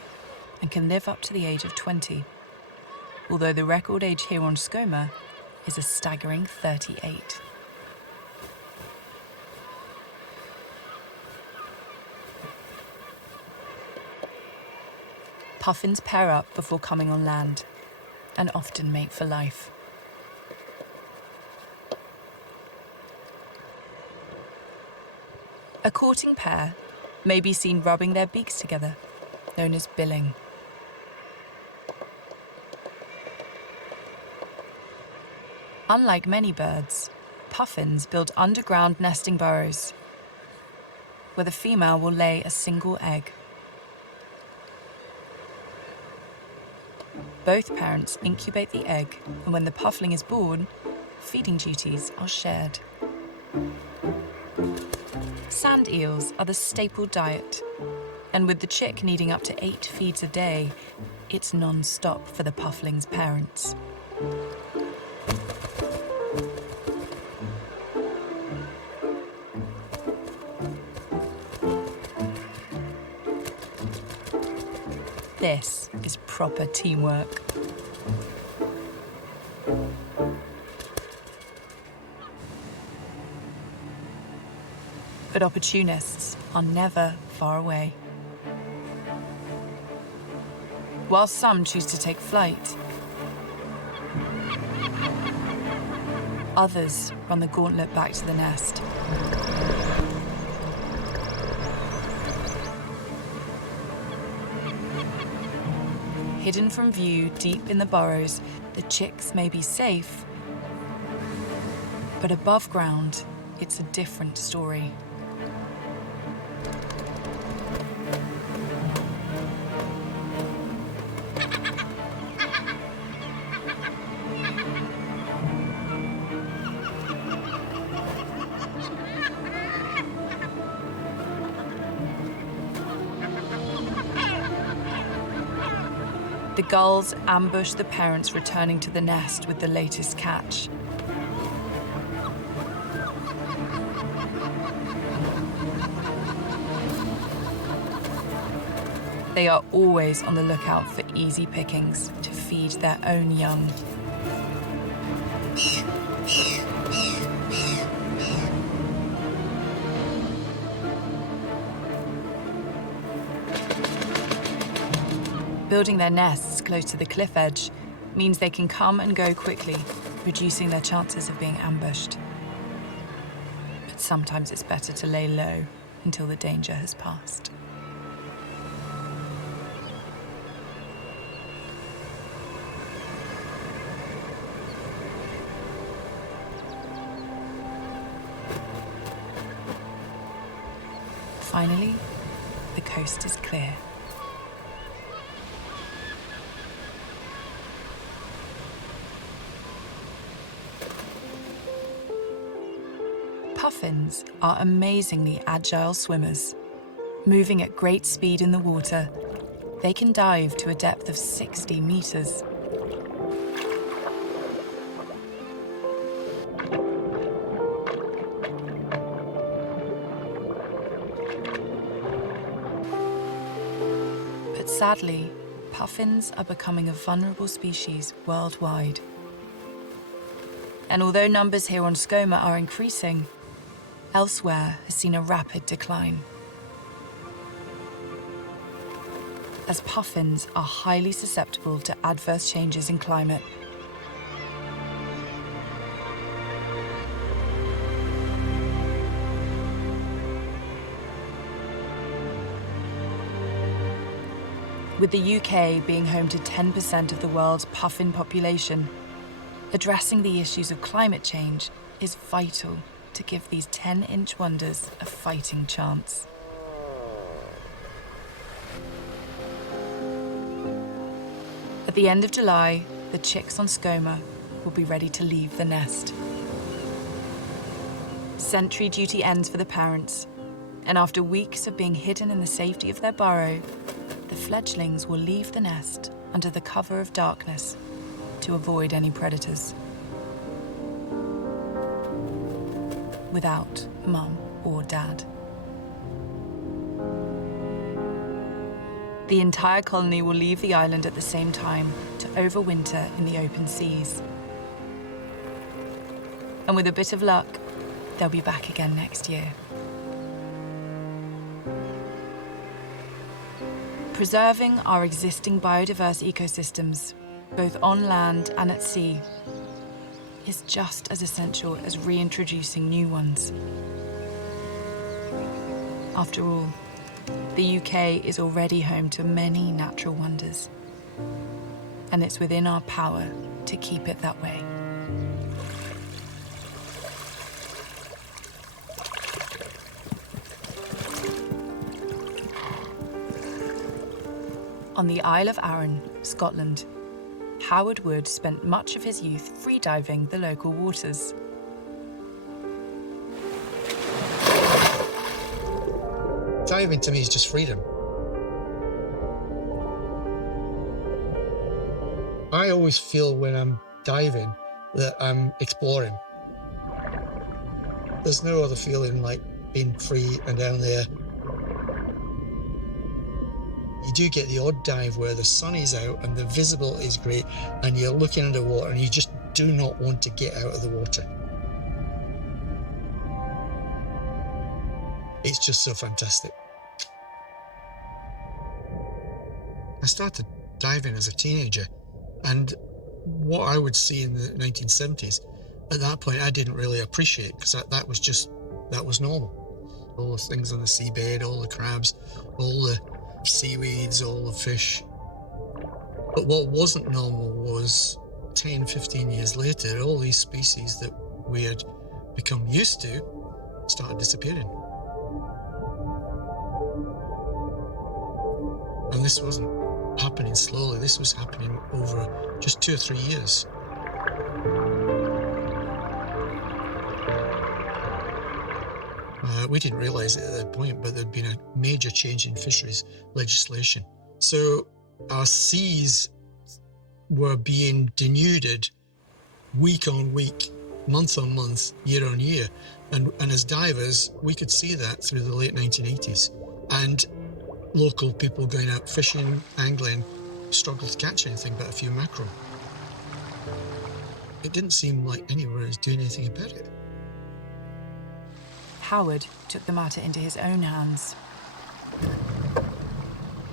and can live up to the age of 20, although the record age here on Skomer is a staggering 38. Puffins pair up before coming on land and often mate for life. A courting pair may be seen rubbing their beaks together, known as billing. Unlike many birds, puffins build underground nesting burrows where the female will lay a single egg. Both parents incubate the egg, and when the puffling is born, feeding duties are shared. Sand eels are the staple diet, and with the chick needing up to 8 feeds a day, it's non-stop for the puffling's parents. This is proper teamwork. But opportunists are never far away. While some choose to take flight, others run the gauntlet back to the nest. Hidden from view deep in the burrows, the chicks may be safe, but above ground, it's a different story. The gulls ambush the parents returning to the nest with the latest catch. They are always on the lookout for easy pickings to feed their own young. Building their nests close to the cliff edge means they can come and go quickly, reducing their chances of being ambushed. But sometimes it's better to lay low until the danger has passed. Finally, the coast is clear. Puffins are amazingly agile swimmers. Moving at great speed in the water, they can dive to a depth of 60 meters. But sadly, puffins are becoming a vulnerable species worldwide. And although numbers here on Skomer are increasing, elsewhere has seen a rapid decline. As puffins are highly susceptible to adverse changes in climate. With the UK being home to 10% of the world's puffin population, addressing the issues of climate change is vital to give these 10-inch wonders a fighting chance. At the end of July, the chicks on Skomer will be ready to leave the nest. Sentry duty ends for the parents, and after weeks of being hidden in the safety of their burrow, the fledglings will leave the nest under the cover of darkness to avoid any predators. Without mum or dad. The entire colony will leave the island at the same time to overwinter in the open seas. And with a bit of luck, they'll be back again next year. Preserving our existing biodiverse ecosystems, both on land and at sea, is just as essential as reintroducing new ones. After all, the UK is already home to many natural wonders, and it's within our power to keep it that way. On the Isle of Arran, Scotland, Howard Wood spent much of his youth freediving the local waters. Diving to me is just freedom. I always feel when I'm diving that I'm exploring. There's no other feeling like being free and down there. You do get the odd dive where the sun is out and the visibility is great and you're looking underwater and you just do not want to get out of the water. It's just so fantastic. I started diving as a teenager, and what I would see in the 1970s, at that point I didn't really appreciate, because that was normal. All the things on the seabed, all the crabs, all the seaweeds, all the fish. But what wasn't normal was 10, 15 years later, all these species that we had become used to started disappearing. And this wasn't happening slowly, this was happening over just 2 or 3 years. We didn't realise it at that point, but there'd been a major change in fisheries legislation. So our seas were being denuded week on week, month on month, year on year. And as divers, we could see that through the late 1980s. And local people going out fishing, angling, struggled to catch anything but a few mackerel. It didn't seem like anywhere was doing anything about it. Howard took the matter into his own hands.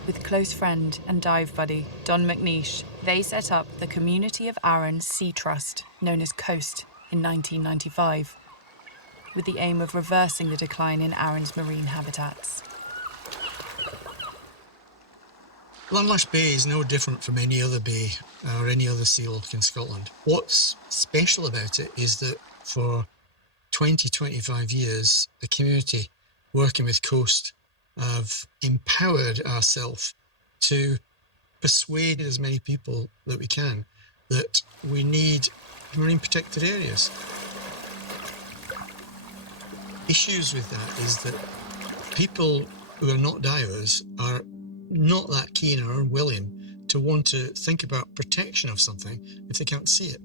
With close friend and dive buddy Don McNeish, they set up the Community of Arran Sea Trust, known as COAST, in 1995, with the aim of reversing the decline in Arran's marine habitats. Landlash Bay is no different from any other bay or any other sea loch in Scotland. What's special about it is that for 20, 25 years, the community working with Coast have empowered ourselves to persuade as many people that we can that we need marine protected areas. Issues with that is that people who are not divers are not that keen or unwilling to want to think about protection of something if they can't see it.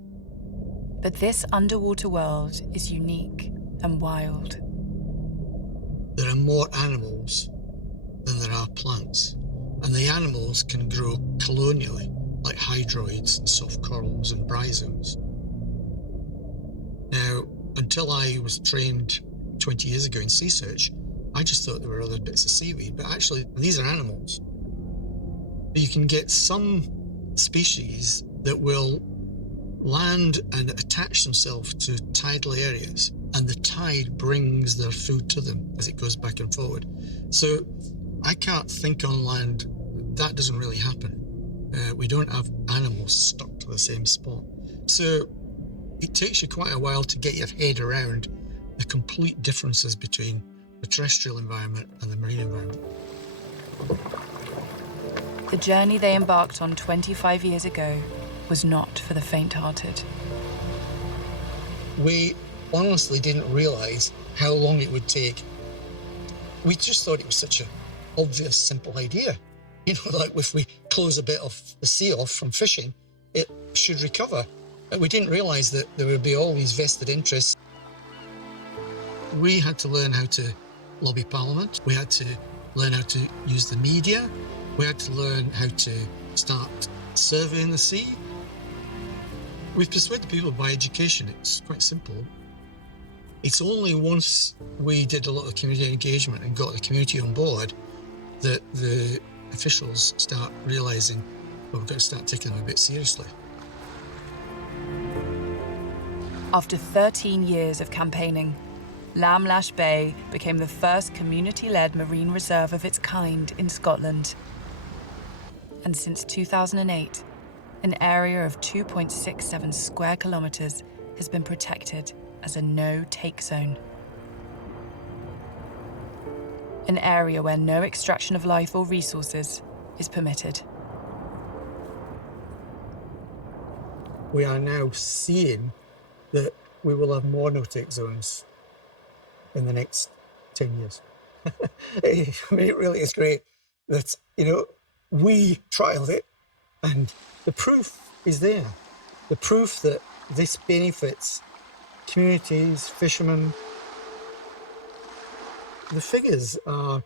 But this underwater world is unique and wild. There are more animals than there are plants, and the animals can grow colonially, like hydroids and soft corals and bryozoans. Now, until I was trained 20 years ago in sea search, I just thought there were other bits of seaweed, but actually these are animals. You can get some species that will land and attach themselves to tidal areas, and the tide brings their food to them as it goes back and forward. So I can't think on land, that doesn't really happen. We don't have animals stuck to the same spot. So it takes you quite a while to get your head around the complete differences between the terrestrial environment and the marine environment. The journey they embarked on 25 years ago was not for the faint-hearted. We honestly didn't realise how long it would take. We just thought it was such an obvious, simple idea. You know, like if we close a bit of the sea off from fishing, it should recover. But we didn't realise that there would be all these vested interests. We had to learn how to lobby Parliament. We had to learn how to use the media. We had to learn how to start surveying the sea. We've persuaded people by education. It's quite simple. It's only once we did a lot of community engagement and got the community on board that the officials start realising, well, we've got to start taking them a bit seriously. After 13 years of campaigning, Lamlash Bay became the first community-led marine reserve of its kind in Scotland. And since 2008, an area of 2.67 square kilometres has been protected as a no-take zone. An area where no extraction of life or resources is permitted. We are now seeing that we will have more no-take zones in the next 10 years. I mean, it really is great that, you know, we trialled it and the proof is there. The proof that this benefits communities, fishermen. The figures are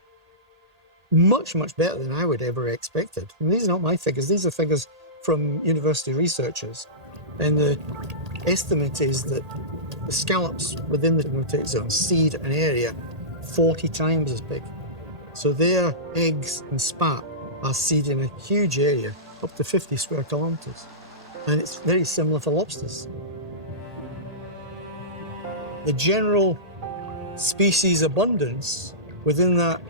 much, much better than I would ever expected. And these are not my figures, these are figures from university researchers. And the estimate is that the scallops within the no-take zone seed an area 40 times as big. So their eggs and spat are seeding a huge area, up to 50 square kilometres. And it's very similar for lobsters. The general species abundance within that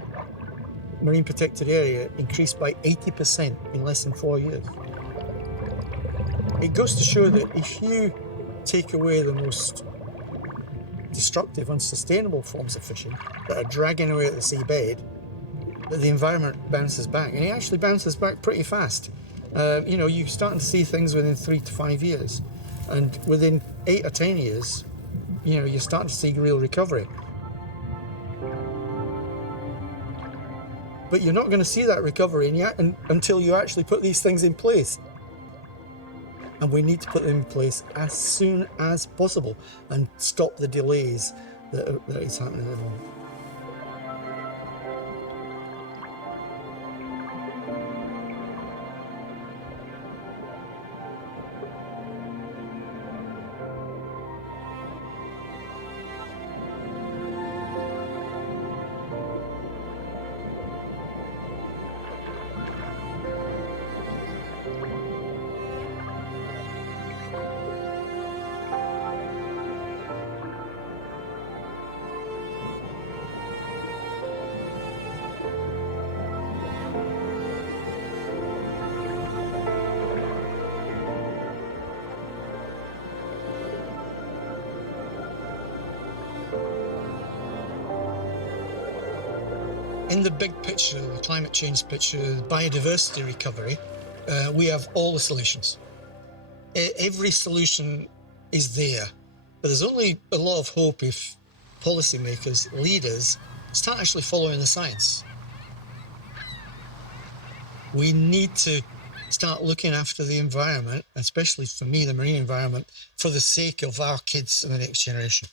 marine protected area increased by 80% in less than 4 years. It goes to show that if you take away the most destructive, unsustainable forms of fishing that are dragging away at the seabed, that the environment bounces back, and it actually bounces back pretty fast. You know, you're starting to see things within 3 to 5 years, and within 8 or 10 years, you know, you're starting to see real recovery. But you're not going to see that recovery until you actually put these things in place. And we need to put them in place as soon as possible and stop the delays that is happening at the moment. In the big picture, the climate change picture, the biodiversity recovery, we have all the solutions. Every solution is there, but there's only a lot of hope if policymakers, leaders, start actually following the science. We need to start looking after the environment, especially for me, the marine environment, for the sake of our kids and the next generation.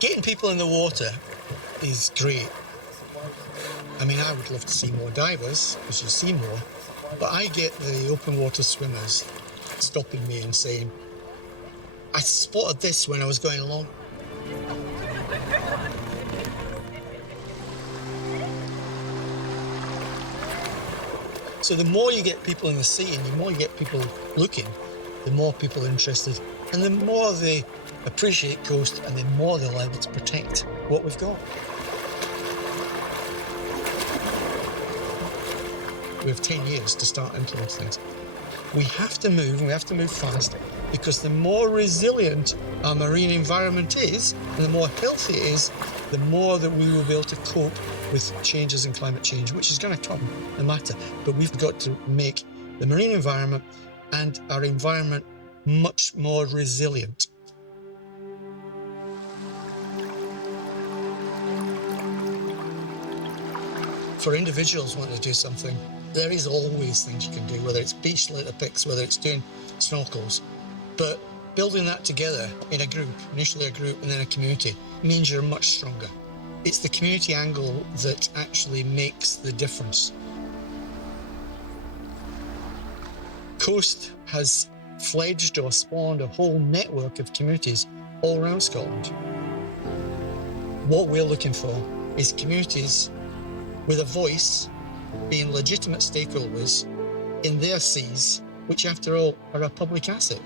Getting people in the water is great. I mean, I would love to see more divers, because you see more, but I get the open water swimmers stopping me and saying, I spotted this when I was going along. So the more you get people in the sea and the more you get people looking, the more people are interested, and the more they appreciate coast and the more they're able to protect what we've got. We have 10 years to start implementing things. We have to move, and we have to move fast, because the more resilient our marine environment is, and the more healthy it is, the more that we will be able to cope with changes in climate change, which is going to come, no matter. But we've got to make the marine environment and our environment much more resilient. For individuals wanting to do something, there is always things you can do, whether it's beach litter picks, whether it's doing snorkels. But building that together in a group, initially a group and then a community, means you're much stronger. It's the community angle that actually makes the difference. Coast has fledged or spawned a whole network of communities all around Scotland. What we're looking for is communities with a voice, being legitimate stakeholders in their seas, which after all are a public asset.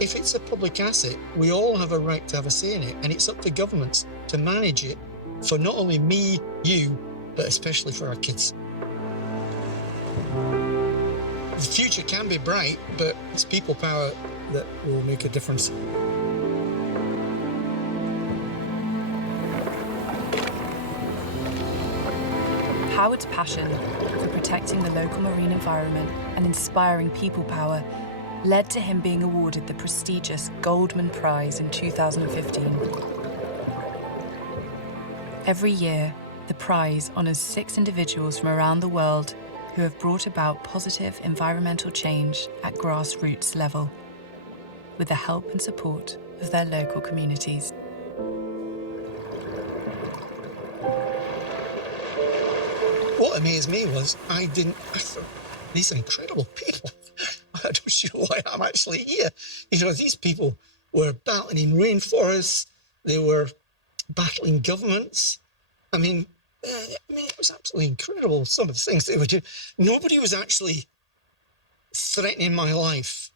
If it's a public asset, we all have a right to have a say in it, and it's up to governments to manage it for not only me, you, but especially for our kids. The future can be bright, but it's people power that will make a difference. Howard's passion for protecting the local marine environment and inspiring people power led to him being awarded the prestigious Goldman Prize in 2015. Every year, the prize honours 6 individuals from around the world who have brought about positive environmental change at grassroots level, with the help and support of their local communities. What amazed me was I thought, these are incredible people. I don't see why I'm actually here. You know, these people were battling in rainforests, they were battling governments. I mean, it was absolutely incredible, some of the things they were doing. Nobody was actually threatening my life,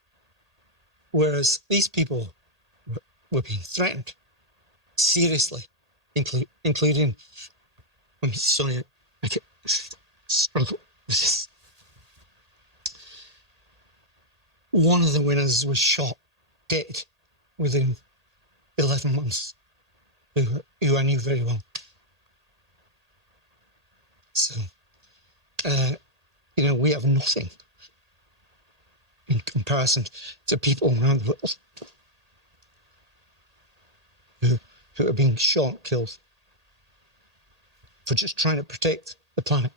whereas these people were being threatened, seriously, including, I'm sorry, I could struggle with this. One of the winners was shot dead within 11 months, who I knew very well. So, you know, we have nothing in comparison to people around the world who are being shot, killed for just trying to protect the planet.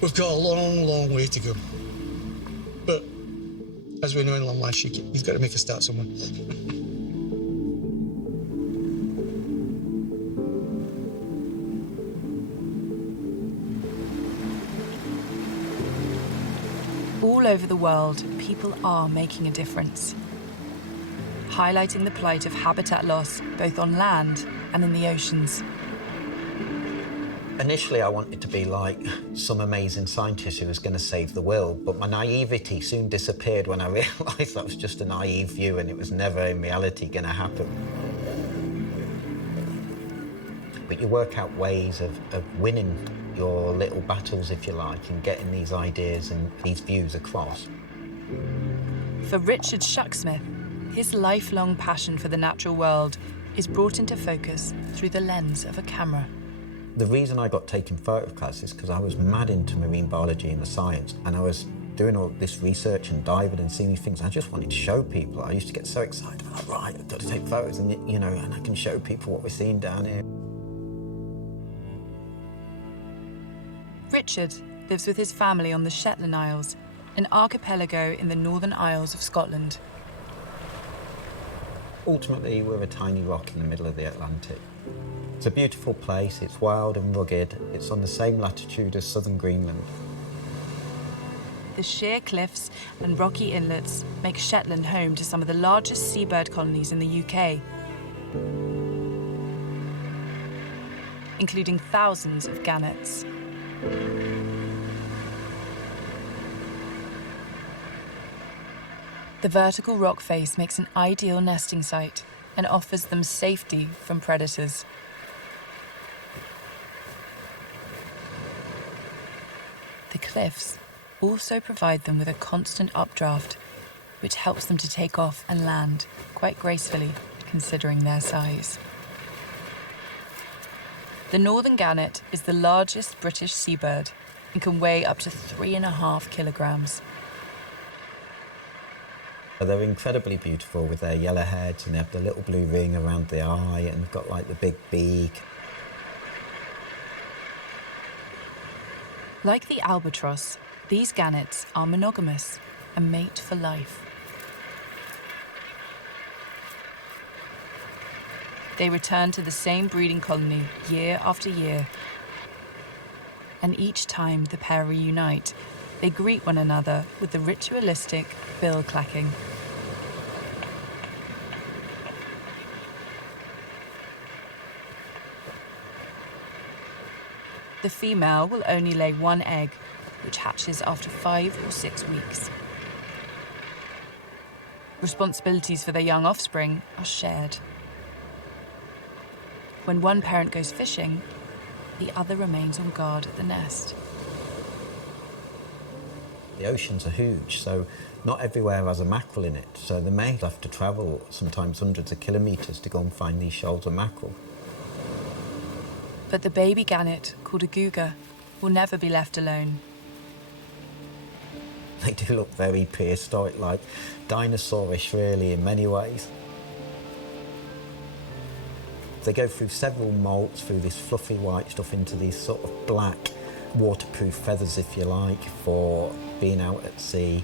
We've got a long, long way to go. But as we know in Long Life, you've got to make a start somewhere. All over the world, people are making a difference, highlighting the plight of habitat loss both on land and in the oceans. Initially, I wanted to be like some amazing scientist who was going to save the world, but my naivety soon disappeared when I realised that was just a naive view and it was never in reality going to happen. But you work out ways of winning your little battles, if you like, and getting these ideas and these views across. For Richard Shucksmith, his lifelong passion for the natural world is brought into focus through the lens of a camera. The reason I got taking photographs is because I was mad into marine biology and the science, and I was doing all this research and diving and seeing these things. I just wanted to show people. I used to get so excited. I'm like, right, I've got to take photos, and you know, and I can show people what we're seeing down here. Richard lives with his family on the Shetland Isles, an archipelago in the Northern Isles of Scotland. Ultimately, we're a tiny rock in the middle of the Atlantic. It's a beautiful place, it's wild and rugged, it's on the same latitude as southern Greenland. The sheer cliffs and rocky inlets make Shetland home to some of the largest seabird colonies in the UK, including thousands of gannets. The vertical rock face makes an ideal nesting site and offers them safety from predators. The cliffs also provide them with a constant updraft, which helps them to take off and land quite gracefully, considering their size. The northern gannet is the largest British seabird and can weigh up to 3.5 kilograms. They're incredibly beautiful with their yellow heads, and they have the little blue ring around the eye, and they've got like the big beak. Like the albatross, these gannets are monogamous and mate for life. They return to the same breeding colony year after year. And each time the pair reunite, they greet one another with the ritualistic bill clacking. The female will only lay one egg, which hatches after 5 or 6 weeks. Responsibilities for their young offspring are shared. When one parent goes fishing, the other remains on guard at the nest. The oceans are huge, so not everywhere has a mackerel in it, so the male have to travel sometimes hundreds of kilometres to go and find these shoals of mackerel. But the baby gannet, called a guga, will never be left alone. They do look very prehistoric, like dinosaurish really in many ways. They go through several molts, through this fluffy white stuff into these sort of black waterproof feathers, if you like, for being out at sea.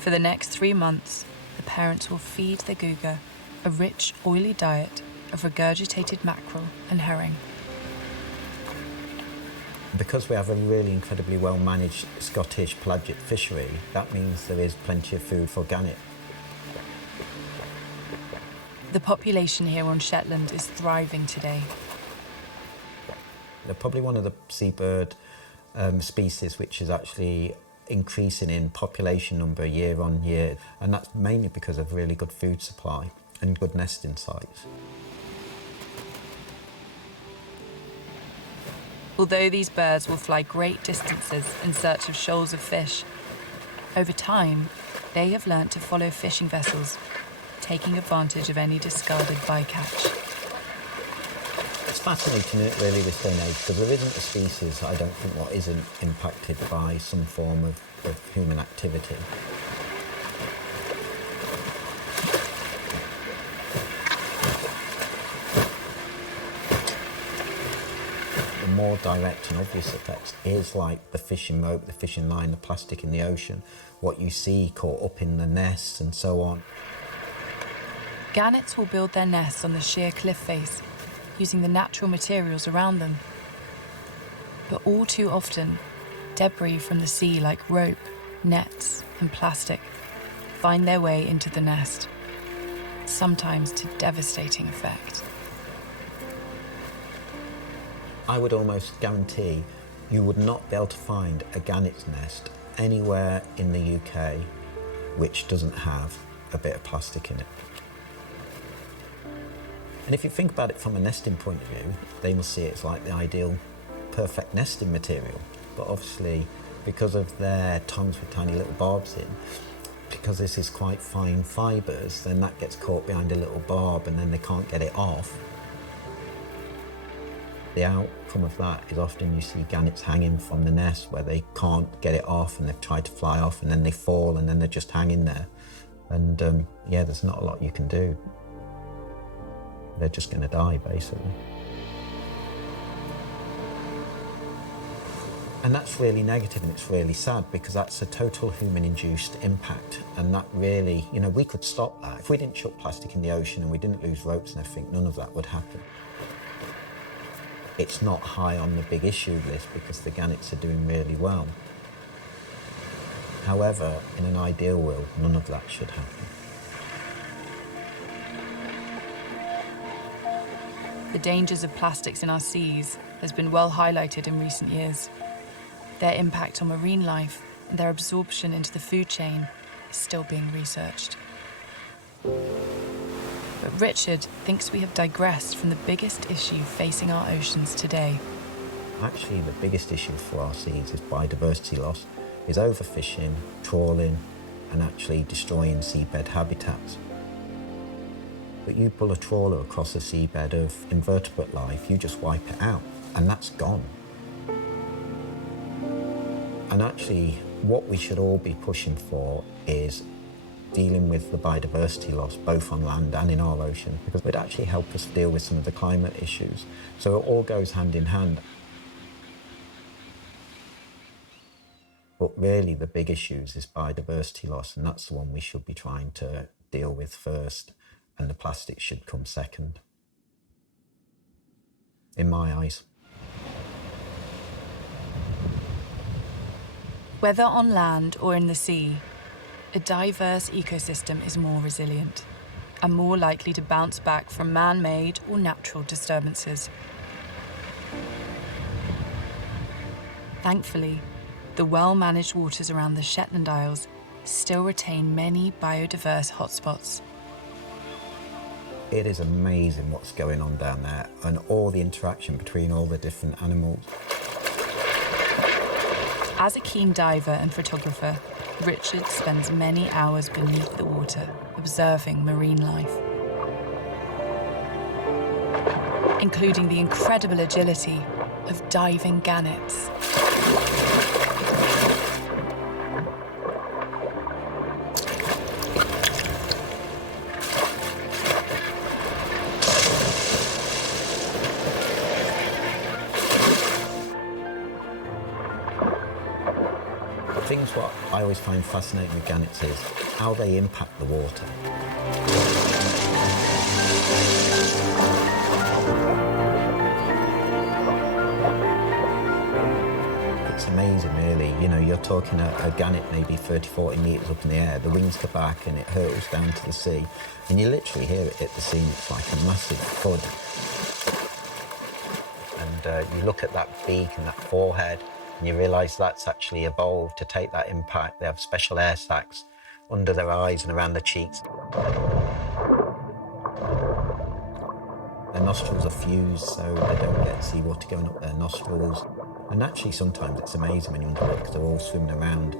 For the next 3 months, the parents will feed the guga a rich, oily diet of regurgitated mackerel and herring. Because we have a really incredibly well-managed Scottish pelagic fishery, that means there is plenty of food for gannet. The population here on Shetland is thriving today. They're probably one of the seabird species which is actually increasing in population number year on year, and that's mainly because of really good food supply and good nesting sites. Although these birds will fly great distances in search of shoals of fish, over time they have learnt to follow fishing vessels, taking advantage of any discarded bycatch. It's fascinating, isn't it, really, this day and age, because there isn't a species, I don't think, what isn't impacted by some form of human activity. The more direct and obvious effects is like the fishing rope, the fishing line, the plastic in the ocean, what you see caught up in the nests and so on. Gannets will build their nests on the sheer cliff face, using the natural materials around them. But all too often, debris from the sea like rope, nets and plastic find their way into the nest, sometimes to devastating effect. I would almost guarantee you would not be able to find a gannet's nest anywhere in the UK which doesn't have a bit of plastic in it. And if you think about it from a nesting point of view, they must see it as like the ideal, perfect nesting material. But obviously, because of their tongues with tiny little barbs in, because this is quite fine fibres, then that gets caught behind a little barb and then they can't get it off. The outcome of that is often you see gannets hanging from the nest where they can't get it off and they've tried to fly off and then they fall and then they're just hanging there. And yeah, there's not a lot you can do. They're just going to die, basically. And that's really negative and it's really sad because that's a total human-induced impact. And that really, you know, we could stop that. If we didn't chuck plastic in the ocean and we didn't lose ropes and everything, none of that would happen. It's not high on the big issue list because the gannets are doing really well. However, in an ideal world, none of that should happen. The dangers of plastics in our seas has been well highlighted in recent years. Their impact on marine life and their absorption into the food chain is still being researched. But Richard thinks we have digressed from the biggest issue facing our oceans today. Actually, the biggest issue for our seas is biodiversity loss, is overfishing, trawling, and actually destroying seabed habitats. But you pull a trawler across a seabed of invertebrate life, you just wipe it out, and that's gone. And actually, what we should all be pushing for is dealing with the biodiversity loss, both on land and in our ocean, because it would actually help us deal with some of the climate issues. So it all goes hand in hand. But really, the big issues is biodiversity loss, and that's the one we should be trying to deal with first, and the plastic should come second, in my eyes. Whether on land or in the sea, a diverse ecosystem is more resilient and more likely to bounce back from man-made or natural disturbances. Thankfully, the well-managed waters around the Shetland Isles still retain many biodiverse hotspots. It is amazing what's going on down there and all the interaction between all the different animals. As a keen diver and photographer, Richard spends many hours beneath the water, observing marine life, including the incredible agility of diving gannets. Things what I always find fascinating with gannets is how they impact the water. It's amazing, really. You know, you're talking a gannet maybe 30, 40 metres up in the air, the wings go back and it hurtles down to the sea, and you literally hear it hit the sea, and it's like a massive thud. And you look at that beak and that forehead, and you realise that's actually evolved to take that impact. They have special air sacs under their eyes and around their cheeks. Their nostrils are fused so they don't get seawater going up their nostrils. And actually sometimes it's amazing when you're underwater because they're all swimming around.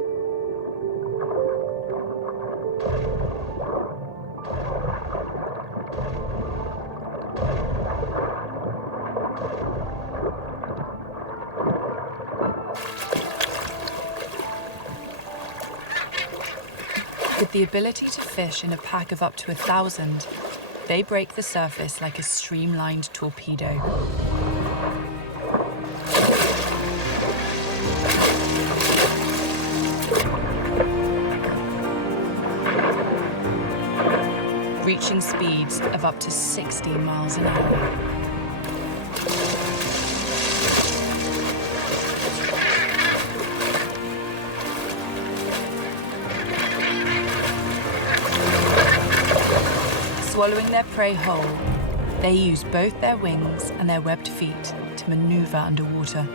With the ability to fish in a pack of up to 1,000, they break the surface like a streamlined torpedo. Reaching speeds of up to 60 miles an hour. Swallowing their prey whole, they use both their wings and their webbed feet to maneuver underwater.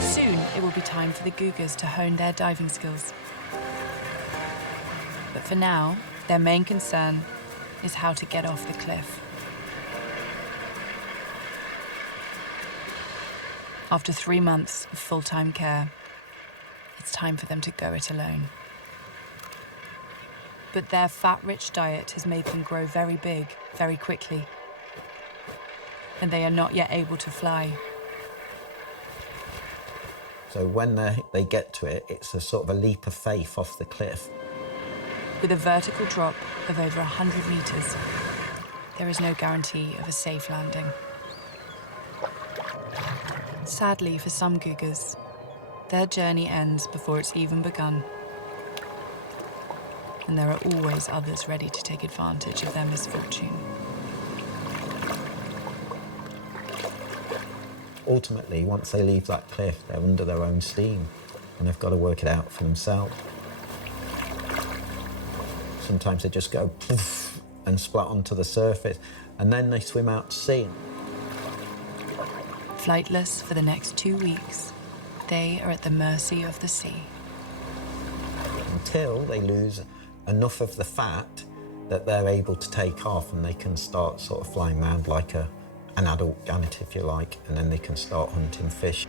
Soon, it will be time for the Googers to hone their diving skills. But for now, their main concern is how to get off the cliff. After 3 months of full-time care, it's time for them to go it alone. But their fat-rich diet has made them grow very big, very quickly. And they are not yet able to fly. So when they get to it, it's a sort of a leap of faith off the cliff. With a vertical drop of over 100 metres, there is no guarantee of a safe landing. Sadly for some Googers, their journey ends before it's even begun. And there are always others ready to take advantage of their misfortune. Ultimately, once they leave that cliff, they're under their own steam and they've got to work it out for themselves. Sometimes they just go poof and splat onto the surface, and then they swim out to sea. Flightless for the next 2 weeks, they are at the mercy of the sea. Until they lose enough of the fat that they're able to take off and they can start sort of flying around like an adult gannet, if you like, and then they can start hunting fish.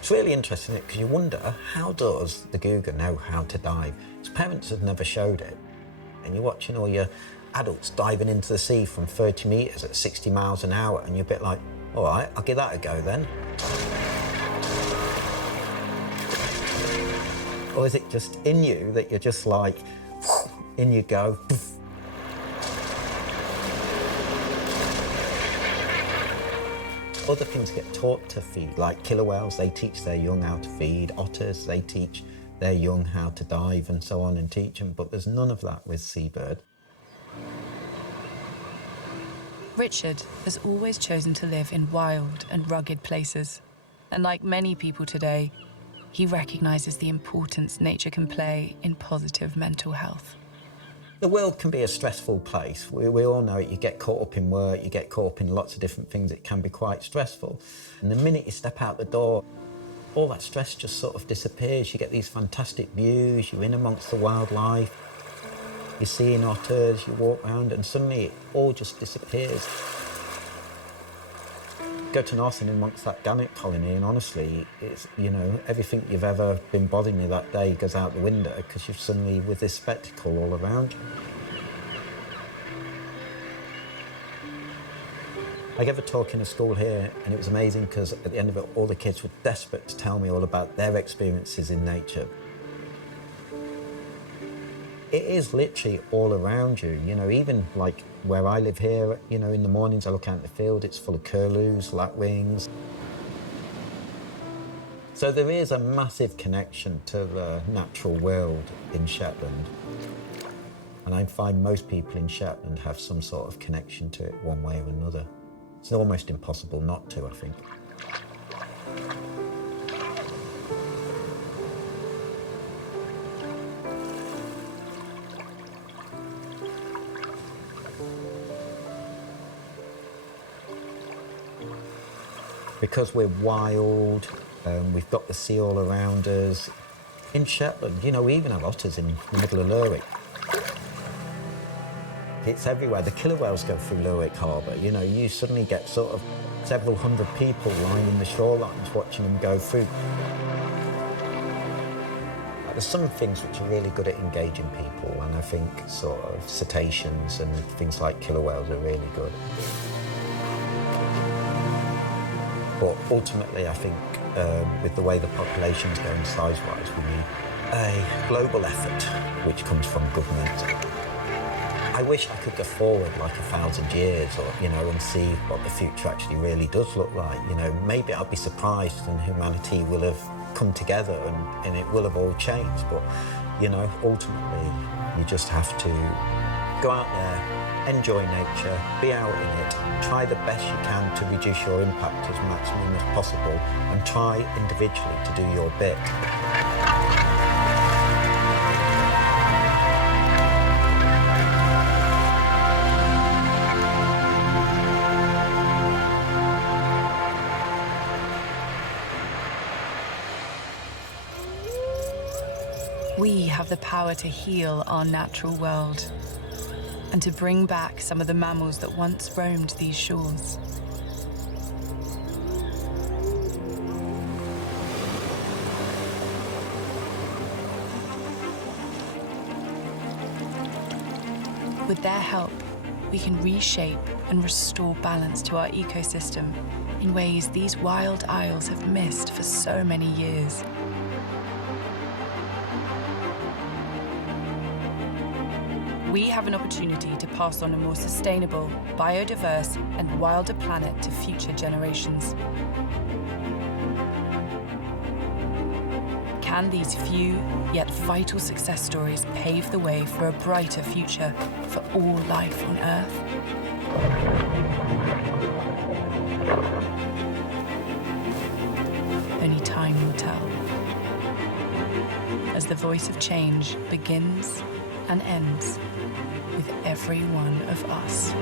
It's really interesting because you wonder, how does the Cougar know how to dive? His parents have never showed it. And you're watching all your adults diving into the sea from 30 metres at 60 miles an hour, and you're a bit like, all right, I'll give that a go then. Or is it just in you that you're just like, in you go, poof. Other things get taught to feed, like killer whales, they teach their young how to feed. Otters, they teach their young how to dive and so on and teach them, but there's none of that with seabird. Richard has always chosen to live in wild and rugged places. And like many people today, he recognises the importance nature can play in positive mental health. The world can be a stressful place. We all know it. You get caught up in work, you get caught up in lots of different things. It can be quite stressful. And the minute you step out the door, all that stress just sort of disappears. You get these fantastic views, you're in amongst the wildlife, you're seeing otters, you walk around, and suddenly it all just disappears. Go to Northern amongst that gannet colony, and honestly, it's, you know, everything you've ever been bothering you that day goes out the window because you're suddenly with this spectacle all around you. I gave a talk in a school here, and it was amazing because at the end of it, all the kids were desperate to tell me all about their experiences in nature. It is literally all around you, you know, even like where I live here, you know, in the mornings I look out in the field, it's full of curlews, lapwings. So there is a massive connection to the natural world in Shetland. And I find most people in Shetland have some sort of connection to it one way or another. It's almost impossible not to, I think. Because we're wild, we've got the sea all around us. In Shetland, you know, we even have otters in the middle of Lerwick. It's everywhere. The killer whales go through Lerwick Harbour. You know, you suddenly get sort of several hundred people lining the shorelines watching them go through. There's some things which are really good at engaging people, and I think sort of cetaceans and things like killer whales are really good. But ultimately, I think with the way the population's going size-wise, we need a global effort which comes from government. I wish I could go forward like 1,000 years, or, you know, and see what the future actually really does look like. You know, maybe I'll be surprised and humanity will have come together and it will have all changed. But, you know, ultimately, you just have to go out there, enjoy nature, be out in it, try the best you can to reduce your impact as maximum as possible, and try individually to do your bit. We have the power to heal our natural world and to bring back some of the mammals that once roamed these shores. With their help, we can reshape and restore balance to our ecosystem in ways these wild isles have missed for so many years. We have an opportunity to pass on a more sustainable, biodiverse, and wilder planet to future generations. Can these few, yet vital success stories pave the way for a brighter future for all life on Earth? Only time will tell. As the voice of change begins and ends with every one of us.